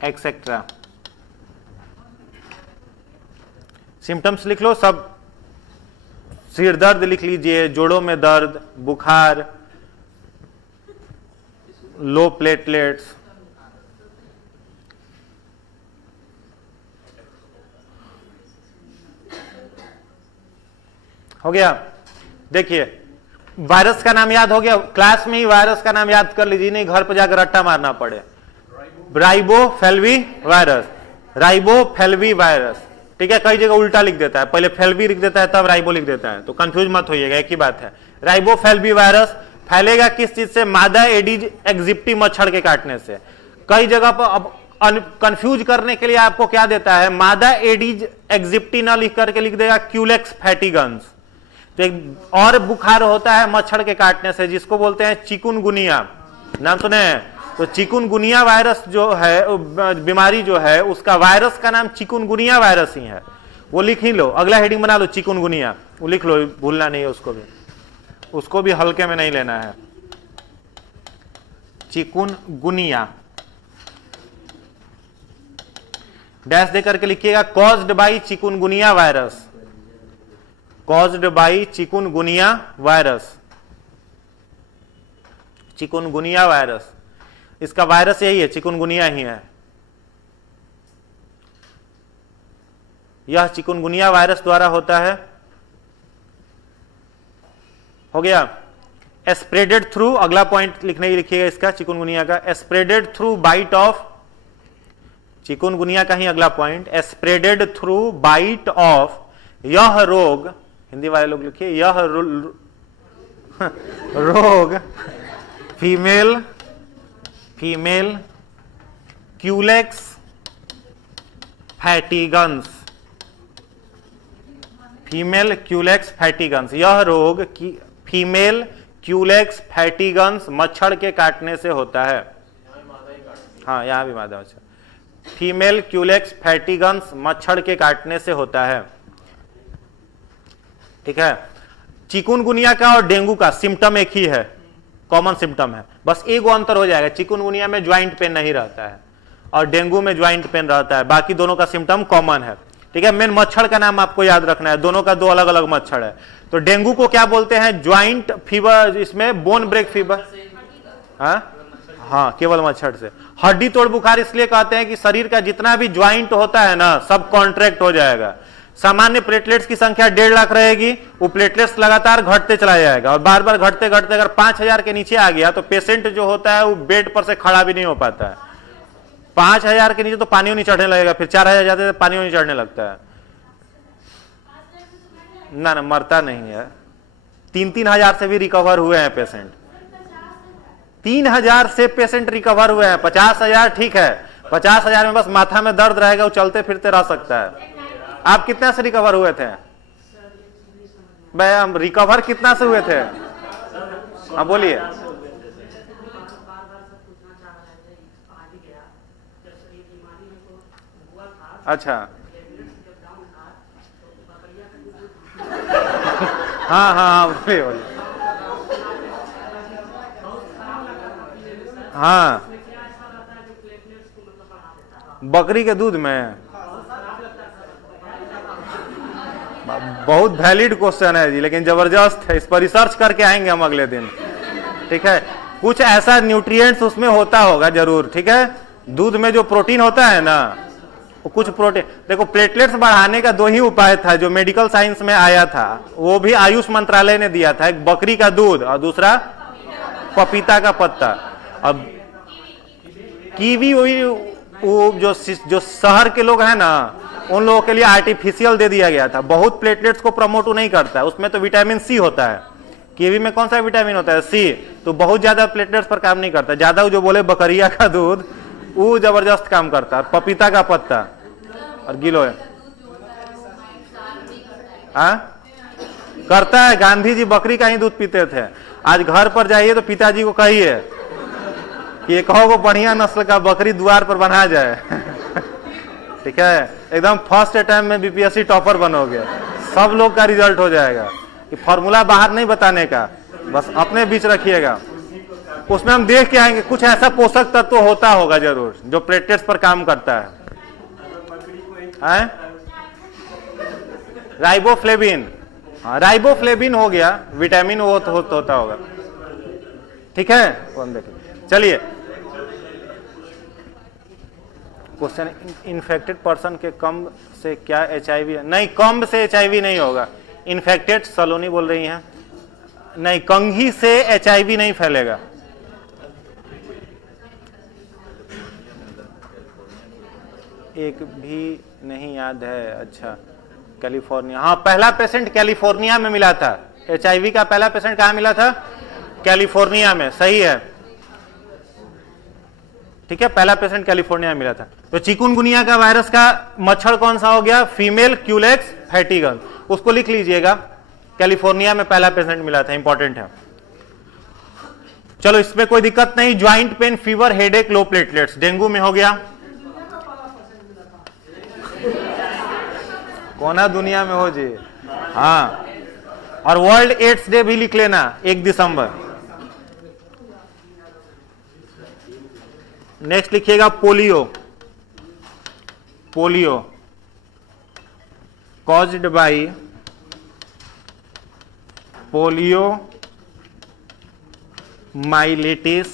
एक्सेट्रा। सिम्टम्स लिख लो सब। सिर दर्द लिख लीजिए, जोड़ों में दर्द, बुखार, लो प्लेटलेट्स, हो गया। देखिए, वायरस का नाम याद हो गया, क्लास में ही वायरस का नाम याद कर लीजिए, नहीं घर पर जाकर रट्टा मारना पड़े। राइबोफेल्वी वायरस, राइबोफेल्वी वायरस, ठीक है? कई जगह उल्टा लिख देता है, पहले फेल्वी लिख देता है तब राइबो लिख देता है, तो कंफ्यूज मत होइएगा, एक ही बात है। राइबोफेल्वी वायरस फैलेगा किस चीज से? मादा एडीज एग्जिप्टी मच्छर के काटने से। कई जगह पर अब कंफ्यूज करने के लिए आपको क्या देता है? मादा एडीज एग्जिप्टी ना लिख करके लिख देगा क्यूलेक्स फैटिगन्स। तो एक और बुखार होता है मच्छर के काटने से, जिसको बोलते हैं चिकुनगुनिया, नाम सुने हैं? तो चिकुनगुनिया वायरस जो है, बीमारी जो है, उसका वायरस का नाम चिकुनगुनिया वायरस ही है। वो लिख ही लो, अगला हेडिंग बना लो चिकुनगुनिया, वो लिख लो, भूलना नहीं है उसको भी हल्के में नहीं लेना है। चिकुनगुनिया डैश दे करके लिखिएगा, caused by chikungunya virus, caused by chikungunya virus, chikungunya virus. इसका वायरस यही है, चिकुनगुनिया ही है। यह चिकुनगुनिया वायरस द्वारा होता है। हो गया। स्प्रेडेड थ्रू, अगला पॉइंट लिखने ही लिखिएगा इसका, चिकुनगुनिया का, spreaded through bite of, chikungunya का ही अगला point, spreaded through bite of. यह रोग, हिंदी वाले लोग लिखिए, यह रोग female culex fatigans, female culex fatigans, यह रोग फीमेल क्यूलेक्स फैटिगन्स मच्छर के काटने से होता है। हाँ, यहां भी मादा मच्छर, फीमेल क्यूलेक्स फैटिगन्स मच्छर के काटने से होता है, ठीक है? चिकुनगुनिया का और डेंगू का सिम्टम एक ही है, कॉमन सिम्टम है, बस एक अंतर हो जाएगा, चिकुनगुनिया में ज्वाइंट पेन नहीं रहता है और डेंगू में ज्वाइंट पेन रहता है, बाकी दोनों का सिम्टम कॉमन है, ठीक है? मेन मच्छर का नाम आपको याद रखना है, दोनों का दो अलग अलग मच्छर है। तो डेंगू को क्या बोलते हैं? ज्वाइंट फीवर, इसमें बोन ब्रेक फीवर। हाँ, केवल मच्छर से। हड्डी तोड़ बुखार इसलिए कहते हैं कि शरीर का जितना भी ज्वाइंट होता है ना, सब कॉन्ट्रैक्ट हो जाएगा। सामान्य प्लेटलेट्स की संख्या 1.5 लाख रहेगी, वो प्लेटलेट्स लगातार घटते चला जाएगा और बार बार घटते घटते अगर 5000 के नीचे आ गया तो पेशेंट जो होता है वो बेड पर से खड़ा भी नहीं हो पाता है। 5000 के नीचे तो पानी नहीं चढ़ने लगेगा, फिर 4000 जाते तो पानी नहीं चढ़ने लगता है। ना मरता नहीं है। 3-3 हजार से भी रिकवर हुए हैं पेशेंट, 3000 से पेशेंट रिकवर हुए हैं। 50,000 ठीक है, 50,000 में बस माथा में दर्द रहेगा, वो चलते फिरते रह सकता है। आप कितना से रिकवर हुए थे? भाई हम रिकवर कितना से हुए थे? हाँ बोलिए। अच्छा हाँ हाँ बोलिए बोलिए। हाँ बकरी के दूध में बहुत वैलिड क्वेश्चन है जी, लेकिन जबरदस्त है, इस पर रिसर्च करके आएंगे हम अगले दिन। ठीक है, कुछ ऐसा न्यूट्रिएंट्स उसमें होता होगा जरूर। ठीक है, दूध में जो प्रोटीन होता है ना, वो कुछ प्रोटीन, देखो प्लेटलेट्स बढ़ाने का 2 ही उपाय था जो मेडिकल साइंस में आया था, वो भी आयुष मंत्रालय ने दिया था। एक बकरी का दूध और दूसरा पपीता का पत्ता। अब कीवी वो जो शहर के लोग हैं ना, उन लोगों के लिए आर्टिफिशियल दे दिया गया था। बहुत प्लेटलेट्स को प्रमोट नहीं करता है, उसमें तो विटामिन सी होता है। कीवी में कौन सा विटामिन होता है? सी। तो बहुत ज्यादा प्लेटलेट्स पर काम नहीं करता। ज्यादा जो बोले बकरिया का दूध, वो जबरदस्त काम करता है। पपीता का पत्ता और गिलोय करता है। गांधी जी बकरी का ही दूध पीते थे। आज घर पर जाइए तो पिताजी को कहिए कि कहो को बढ़िया नस्ल का बकरी द्वार पर बना जाए। ठीक है, एकदम फर्स्ट अटेम्प्ट में बीपीएससी टॉपर बनोगे, सब लोग का रिजल्ट हो जाएगा। कि फॉर्मूला बाहर नहीं बताने का, बस अपने बीच रखिएगा। उसमें हम देख के आएंगे कुछ ऐसा पोषक तत्व होता होगा जरूर जो प्लेटलेट्स पर काम करता है। राइबोफ्लेविन, हाँ राइबोफ्लेविन हो गया, विटामिन वो होता होगा। ठीक है, चलिए क्वेश्चन, इन्फेक्टेड पर्सन के कम से क्या HIV? नहीं, कम से HIV नहीं होगा। इन्फेक्टेड सलोनी बोल रही हैं, नहीं कंघी से HIV नहीं फैलेगा। एक भी नहीं याद है। अच्छा, कैलिफोर्निया, हाँ पहला पेशेंट कैलिफोर्निया में मिला था। HIV का पहला पेशेंट कहाँ मिला था? कैलिफोर्निया में, सही है। ठीक है, पहला पेशेंट कैलिफोर्निया में मिला था। तो चिकुनगुनिया का वायरस का मच्छर कौन सा हो गया? फीमेल क्यूलेक्स फैटिगन, उसको लिख लीजिएगा। कैलिफोर्निया में पहला पेशेंट मिला था, इंपॉर्टेंट है। चलो इसमें कोई दिक्कत नहीं। ज्वाइंट पेन, फीवर, हेडेक, लो प्लेटलेट्स, डेंगू में हो गया। कोना दुनिया में हो जी, हाँ। और वर्ल्ड एड्स डे भी लिख लेना, 1 दिसंबर। नेक्स्ट लिखिएगा polio. Polio caused by polio myelitis,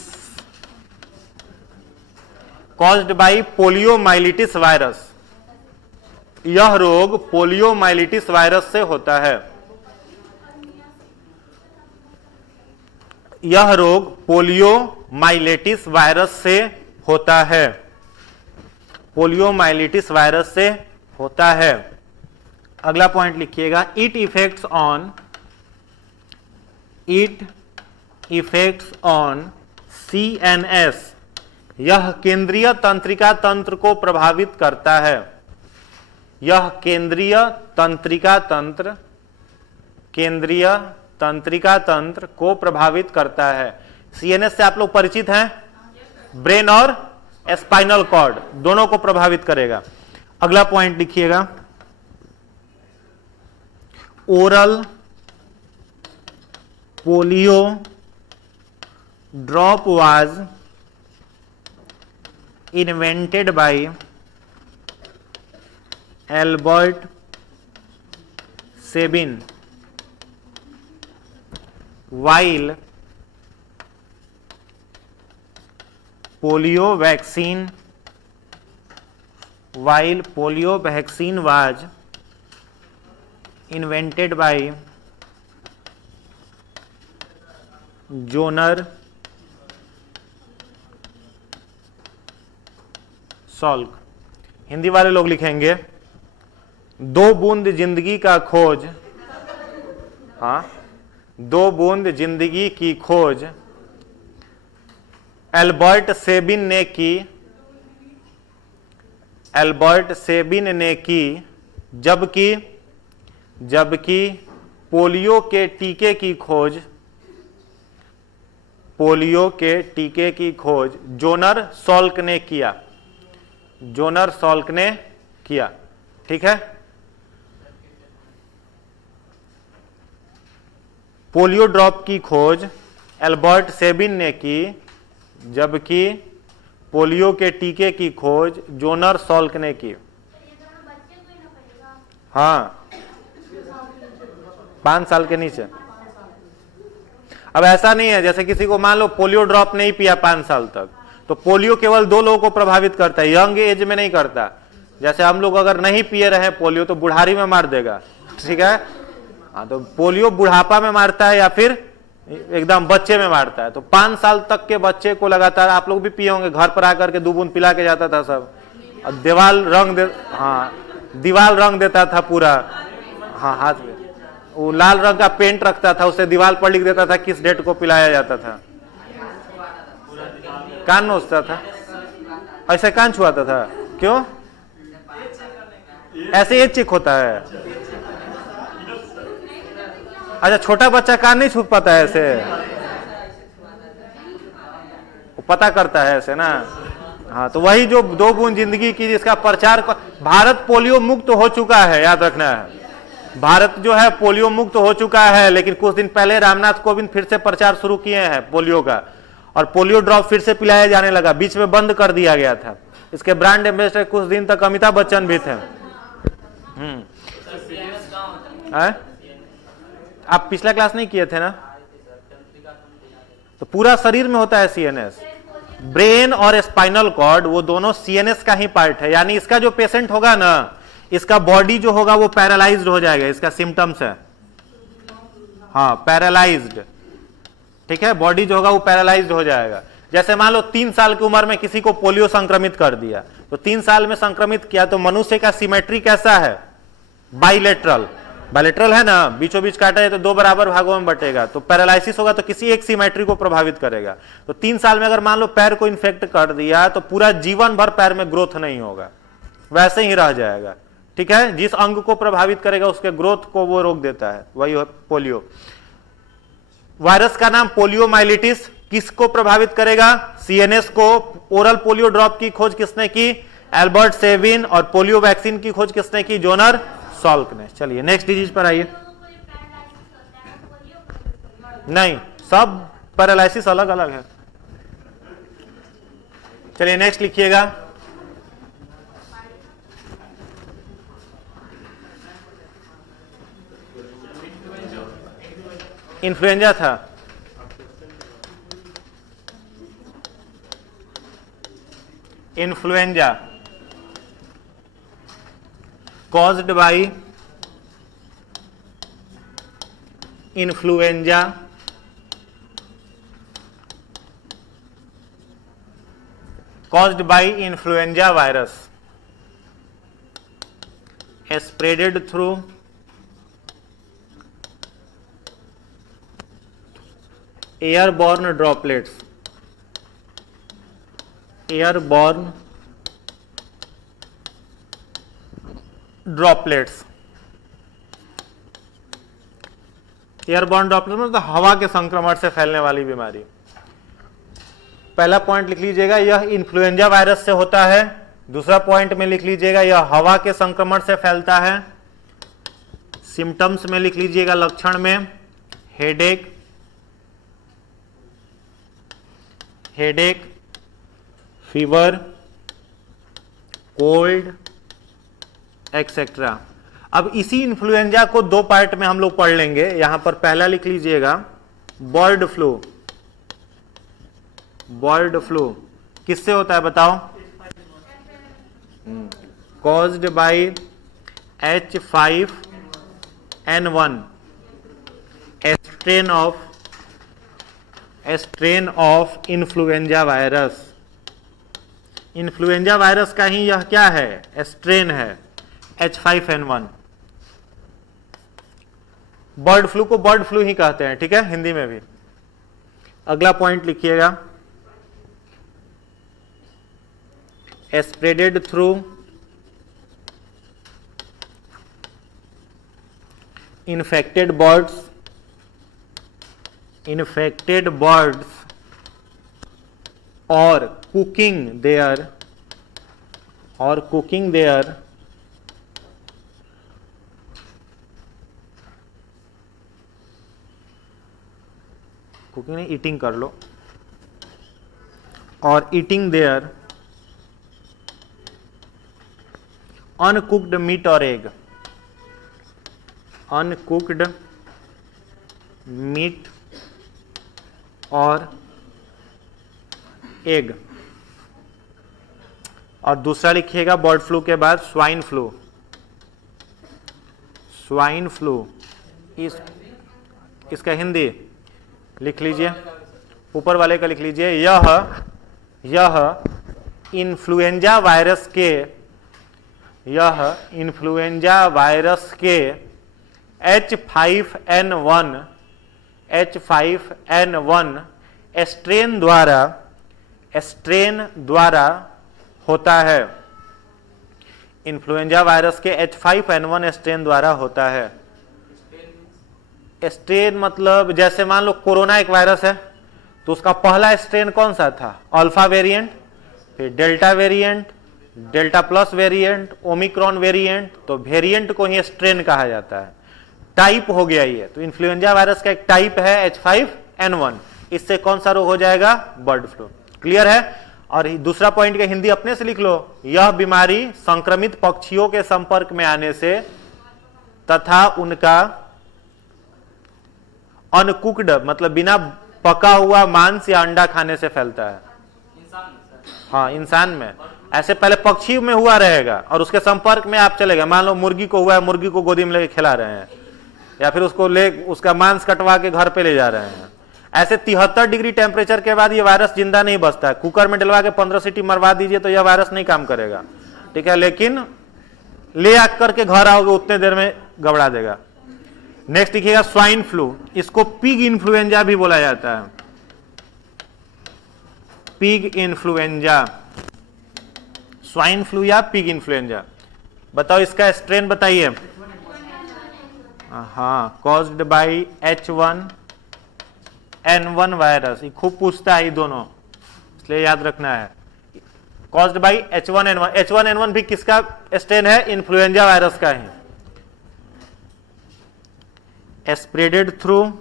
caused by polio myelitis virus. यह रोग पोलियो माइलिटिस वायरस से होता है। यह रोग पोलियो माइलिटिस वायरस से होता है। पोलियो माइलिटिस वायरस से होता है। अगला पॉइंट लिखिएगा, इट इफेक्ट्स ऑन CNS। यह केंद्रीय तंत्रिका तंत्र को प्रभावित करता है। यह केंद्रीय तंत्रिका तंत्र को प्रभावित करता है। CNS से आप लोग परिचित हैं? ब्रेन और स्पाइनल कॉर्ड दोनों को प्रभावित करेगा। अगला पॉइंट लिखिएगा, oral polio drop was invented by Albert Sabin while polio vaccine was invented by genre Salk. Hindi वाले लोग लिखेंगे 2 बूंद जिंदगी का खोज, हाँ 2 बूंद जिंदगी की खोज एल्बर्ट सेबिन ने की, जबकि पोलियो के टीके की खोज जोनर सॉल्क ने किया। ठीक है, पोलियो ड्रॉप की खोज एल्बर्ट सेबिन ने की, जबकि पोलियो के टीके की खोज जोनर सॉल्क ने की। हाँ 5 साल के नीचे। अब ऐसा नहीं है जैसे किसी को मान लो पोलियो ड्रॉप नहीं पिया 5 साल तक, तो पोलियो केवल 2 लोगों को प्रभावित करता है, यंग एज में नहीं करता। जैसे हम लोग अगर नहीं पिए रहे पोलियो तो बुढ़ारी में मार देगा, ठीक है। हाँ, तो पोलियो बुढ़ापा में मारता है या फिर एकदम बच्चे में मारता है। तो 5 साल तक के बच्चे को लगातार, आप लोग भी पिए होंगे, घर पर आकर के 2 बूंद पिला के जाता था सब, और दीवाल रंग देता था पूरा, हाँ हाथ में वो लाल रंग का पेंट रखता था, उससे दीवार पर लिख देता था किस डेट को पिलाया जाता था। कान नोचता था, ऐसे कान छुआता था, क्यों? ऐसे एज चेक होता है। अच्छा, छोटा बच्चा कान नहीं छू पाता है ऐसे, वो पता करता है ऐसे ना। हाँ, तो वही जो 2 बूंद जिंदगी की जिसका प्रचार भारत पोलियो मुक्त हो चुका है, याद रखना है। भारत जो है पोलियो मुक्त हो चुका है, लेकिन कुछ दिन पहले रामनाथ कोविंद फिर से प्रचार शुरू किए हैं पोलियो का, और पोलियो ड्रॉप फिर से पिलाया जाने लगा। बीच में बंद कर दिया गया था। इसके ब्रांड एम्बेसडर कुछ दिन तक अमिताभ बच्चन भी थे। आप पिछला क्लास नहीं किए थे ना? तो पूरा शरीर में होता है सीएनएस। ब्रेन और स्पाइनल कॉर्ड वो दोनों सीएनएस का ही पार्ट है। यानी इसका जो पेशेंट होगा ना, इसका बॉडी जो होगा वो पैरालाइज्ड हो जाएगा। इसका सिम्टम्स है, हाँ पैरालाइज्ड, ठीक है। बॉडी जो होगा वो पैरालाइज्ड हो जाएगा। जैसे मान लो 3 साल की उम्र में किसी को पोलियो संक्रमित कर दिया, तो 3 साल में संक्रमित किया, तो मनुष्य का सिमेट्री कैसा है? बाइलेटरल है ना, बीचों बीच काटा है तो 2 बराबर भागों में बटेगा। तो पैरालाइसिस होगा तो किसी एक सिमेट्री को प्रभावित करेगा। तो 3 साल में अगर मान लो पैर को इन्फेक्ट कर दिया, तो पूरा जीवन भर पैर में ग्रोथ नहीं होगा, वैसे ही रह जाएगा, ठीक है। जिस अंग को प्रभावित करेगा उसके ग्रोथ को वो रोक देता है, वही है पोलियो। वायरस का नाम पोलियोमाइलिटिस किसको प्रभावित करेगा? सीएनएस को। ओरल पोलियो ड्रॉप की खोज किसने की? Albert Sabin. और पोलियो वैक्सीन की खोज किसने की? जोनर सॉल्क ने। चलिए नेक्स्ट डिजीज पर आइए। नहीं, सब पैरालाइसिस अलग अलग है। चलिए नेक्स्ट लिखिएगा। इन्फ्लुएंजा था, influenza caused by influenza virus spreaded through airborne droplets, airborne droplets मतलब हवा के संक्रमण से फैलने वाली बीमारी। पहला पॉइंट लिख लीजिएगा, यह इन्फ्लुएंजा वायरस से होता है। दूसरा पॉइंट में लिख लीजिएगा, यह हवा के संक्रमण से फैलता है। सिम्टम्स में लिख लीजिएगा, लक्षण में हेडेक, फीवर, कोल्ड एक्सेट्रा। अब इसी इन्फ्लुएंजा को 2 पार्ट में हम लोग पढ़ लेंगे। यहां पर पहला लिख लीजिएगा बर्ड फ्लू किससे होता है बताओ? Caused by H5 N1 strain of influenza virus. Influenza virus का ही यह क्या है, स्ट्रेन है, H5N1। बर्ड फ्लू को बर्ड फ्लू ही कहते हैं, ठीक है, हिंदी में भी। अगला पॉइंट लिखिएगा, spreaded through infected birds or cooking their cooking नहीं, ईटिंग कर लो, और ईटिंग देयर अनकुक्ड मीट और एग, अनकुक्ड मीट और एग। और दूसरा लिखिएगा बर्ड फ्लू के बाद स्वाइन फ्लू। स्वाइन फ्लू इसका हिंदी लिख लीजिए, ऊपर वाले का लिख लीजिए। यह इन्फ्लुएंजा वायरस के H5N1 स्ट्रेन द्वारा होता है। इन्फ्लुएंजा वायरस के H5N1 स्ट्रेन द्वारा होता है। स्ट्रेन मतलब जैसे मान लो कोरोना एक वायरस है, तो उसका पहला स्ट्रेन कौन सा था, अल्फा वेरिएंट, फिर delta variant, delta plus variant, Omicron variant. तो वेरिएंट को ही स्ट्रेन कहा जाता है, टाइप हो गया ये। तो इन्फ्लुएंजा वायरस का एक टाइप है H5N1, इससे कौन सा रोग हो जाएगा, बर्ड फ्लू। क्लियर है। और दूसरा पॉइंट का हिंदी अपने से लिख लो, यह बीमारी संक्रमित पक्षियों के संपर्क में आने से तथा उनका अनकुक्ड मतलब बिना पका हुआ मांस या अंडा खाने से फैलता है। हाँ, इंसान में ऐसे पहले पक्षी में हुआ रहेगा और उसके संपर्क में आप चले गए। मान लो मुर्गी को हुआ है, मुर्गी को गोदी में लेके खिला रहे हैं, या फिर उसका मांस कटवा के घर पे ले जा रहे हैं। ऐसे 73 डिग्री टेम्परेचर के बाद ये वायरस जिंदा नहीं बचता है। कुकर में डलवा के 15 सीटी मरवा दीजिए तो यह वायरस नहीं काम करेगा, ठीक है, लेकिन ले आकर के घर आओगे उतने देर में गबड़ा देगा। नेक्स्ट देखिएगा स्वाइन फ्लू, इसको पिग इन्फ्लुएंजा भी बोला जाता है। पिग इन्फ्लुएंजा, स्वाइन फ्लू या पिग इन्फ्लुएंजा। बताओ इसका स्ट्रेन बताइए। हाँ, कॉज्ड बाय H1N1 वायरस। ये खूब पूछता है ये दोनों, इसलिए याद रखना है। Caused by H1N1। H1N1 भी किसका स्ट्रेन है, इन्फ्लुएंजा वायरस का ही। Spreaded through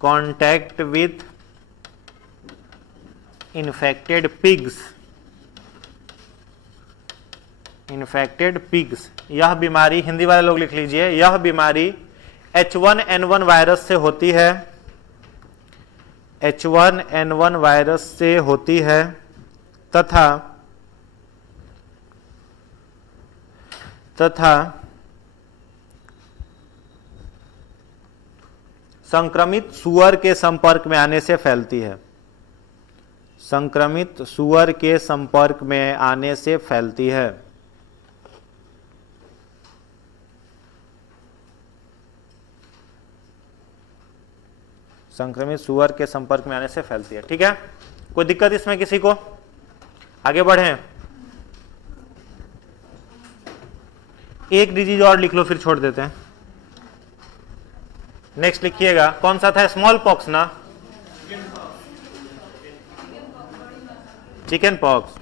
contact with infected pigs। यह बीमारी, हिंदी वाले लोग लिख लीजिए, यह बीमारी H1N1 वायरस से होती है। H1N1 वायरस से होती है तथा संक्रमित सुअर के संपर्क में आने से फैलती है। संक्रमित सुअर के संपर्क में आने से फैलती है। संक्रमित सुअर के संपर्क में आने से फैलती है, ठीक है। कोई दिक्कत इसमें किसी को? आगे बढ़े। एक डिजीज और लिख लो फिर छोड़ देते हैं। नेक्स्ट लिखिएगा, कौन सा था, स्मॉल पॉक्स ना, चिकन पॉक्स।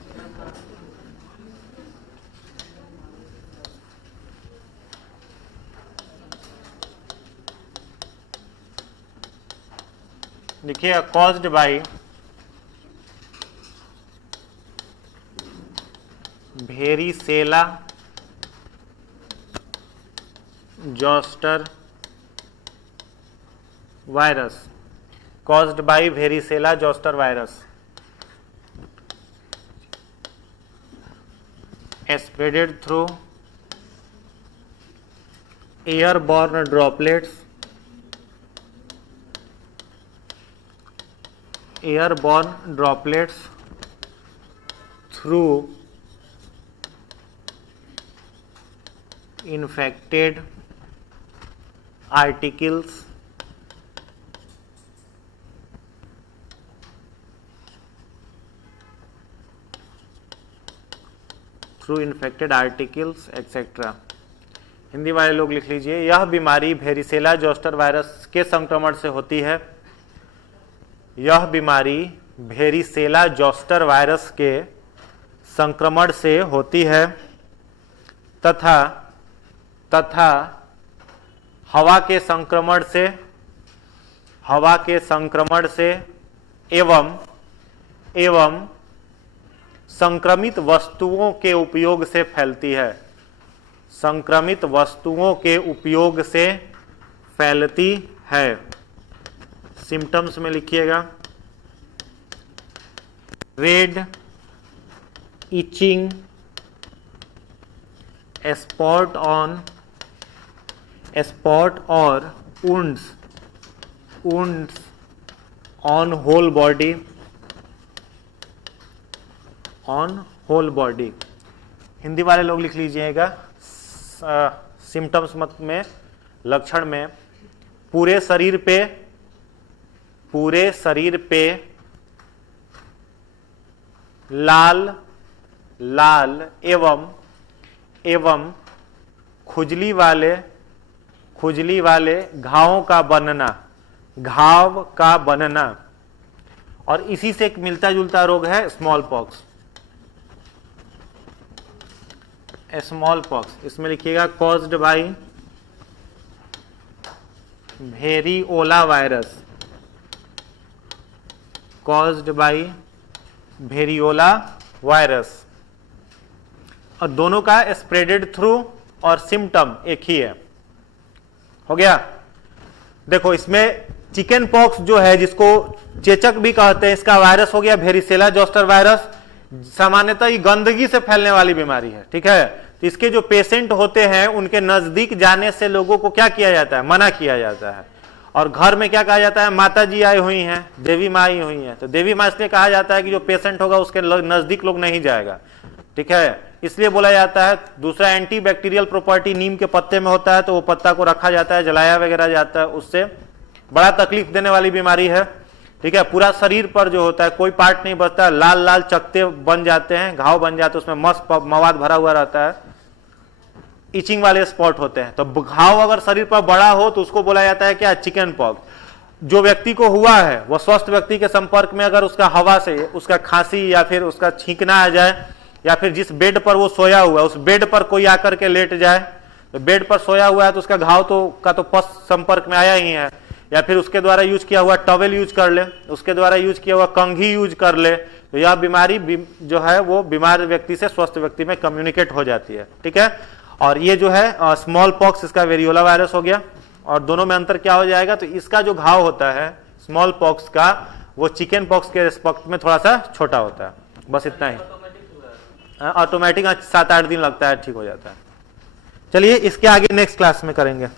लिखिएगा caused by varicella zoster virus. Caused by varicella zoster virus. spreaded through airborne droplets, through infected articles etcetera. Hindi वाले लोग लिख लीजिए, यह बीमारी भेरिसेला जोस्टर वायरस के संक्रमण से होती है। यह बीमारी भेरिसेला जोस्टर वायरस के संक्रमण से होती है तथा हवा के संक्रमण से एवं संक्रमित वस्तुओं के उपयोग से फैलती है। संक्रमित वस्तुओं के उपयोग से फैलती है। सिम्टम्स में लिखिएगा, रेड, इचिंग, स्पॉट और wounds on whole body। Hindi वाले लोग लिख लीजिएगा, सिम्टम्स मत में, लक्षण में, पूरे शरीर पे लाल एवं खुजली वाले घाव का बनना। और इसी से एक मिलता जुलता रोग है स्मॉल पॉक्स। इसमें लिखिएगा कॉज्ड बाई भेरियोला वायरस। और दोनों का स्प्रेडेड थ्रू और सिम्टम एक ही है। हो गया। देखो इसमें चिकन पॉक्स जो है, जिसको चेचक भी कहते हैं, इसका वायरस हो गया भेरिसेला जोस्टर वायरस। सामान्यतः ये गंदगी से फैलने वाली बीमारी है, ठीक है। तो इसके जो पेशेंट होते हैं उनके नजदीक जाने से लोगों को क्या किया जाता है, मना किया जाता है। और घर में क्या कहा जाता है, माता जी आई हुई हैं, देवी माँ आई हुई हैं। तो देवी माँ इसलिए कहा जाता है कि जो पेशेंट होगा उसके नजदीक लोग नहीं जाएगा, ठीक है। इसलिए बोला जाता है। दूसरा, एंटी बैक्टीरियल प्रॉपर्टी नीम के पत्ते में होता है, तो वो पत्ता को रखा जाता है, जलाया वगैरह जाता है। उससे बड़ा तकलीफ देने वाली बीमारी है, ठीक है। पूरा शरीर पर जो होता है कोई पार्ट नहीं बचता, लाल चकते बन जाते हैं, घाव बन जाते हैं, उसमें मस्त मवाद भरा हुआ रहता है, इचिंग वाले स्पॉट होते हैं। तो घाव अगर शरीर पर बड़ा हो तो उसको बोला जाता है क्या, चिकन पॉक्स। जो व्यक्ति को हुआ है वह स्वस्थ व्यक्ति के संपर्क में अगर उसका हवा से उसका खांसी या फिर उसका छींकना आ जाए, या फिर जिस बेड पर वो सोया हुआ है उस बेड पर कोई आकर के लेट जाए, तो बेड पर सोया हुआ है तो उसका घाव तो पस संपर्क में आया ही है। या फिर उसके द्वारा यूज किया हुआ टॉवेल यूज कर ले, उसके द्वारा यूज किया हुआ कंघी यूज कर ले, तो यह बीमारी जो है वो बीमार व्यक्ति से स्वस्थ व्यक्ति में कम्युनिकेट हो जाती है, ठीक है। और ये जो है स्मॉल पॉक्स, इसका वेरियोला वायरस हो गया। और दोनों में अंतर क्या हो जाएगा, तो इसका जो घाव होता है स्मॉल पॉक्स का, वो चिकन पॉक्स के रिस्पेक्ट में थोड़ा सा छोटा होता है। बस इतना ही, ऑटोमेटिक 7-8 दिन लगता है, ठीक हो जाता है। चलिए इसके आगे नेक्स्ट क्लास में करेंगे।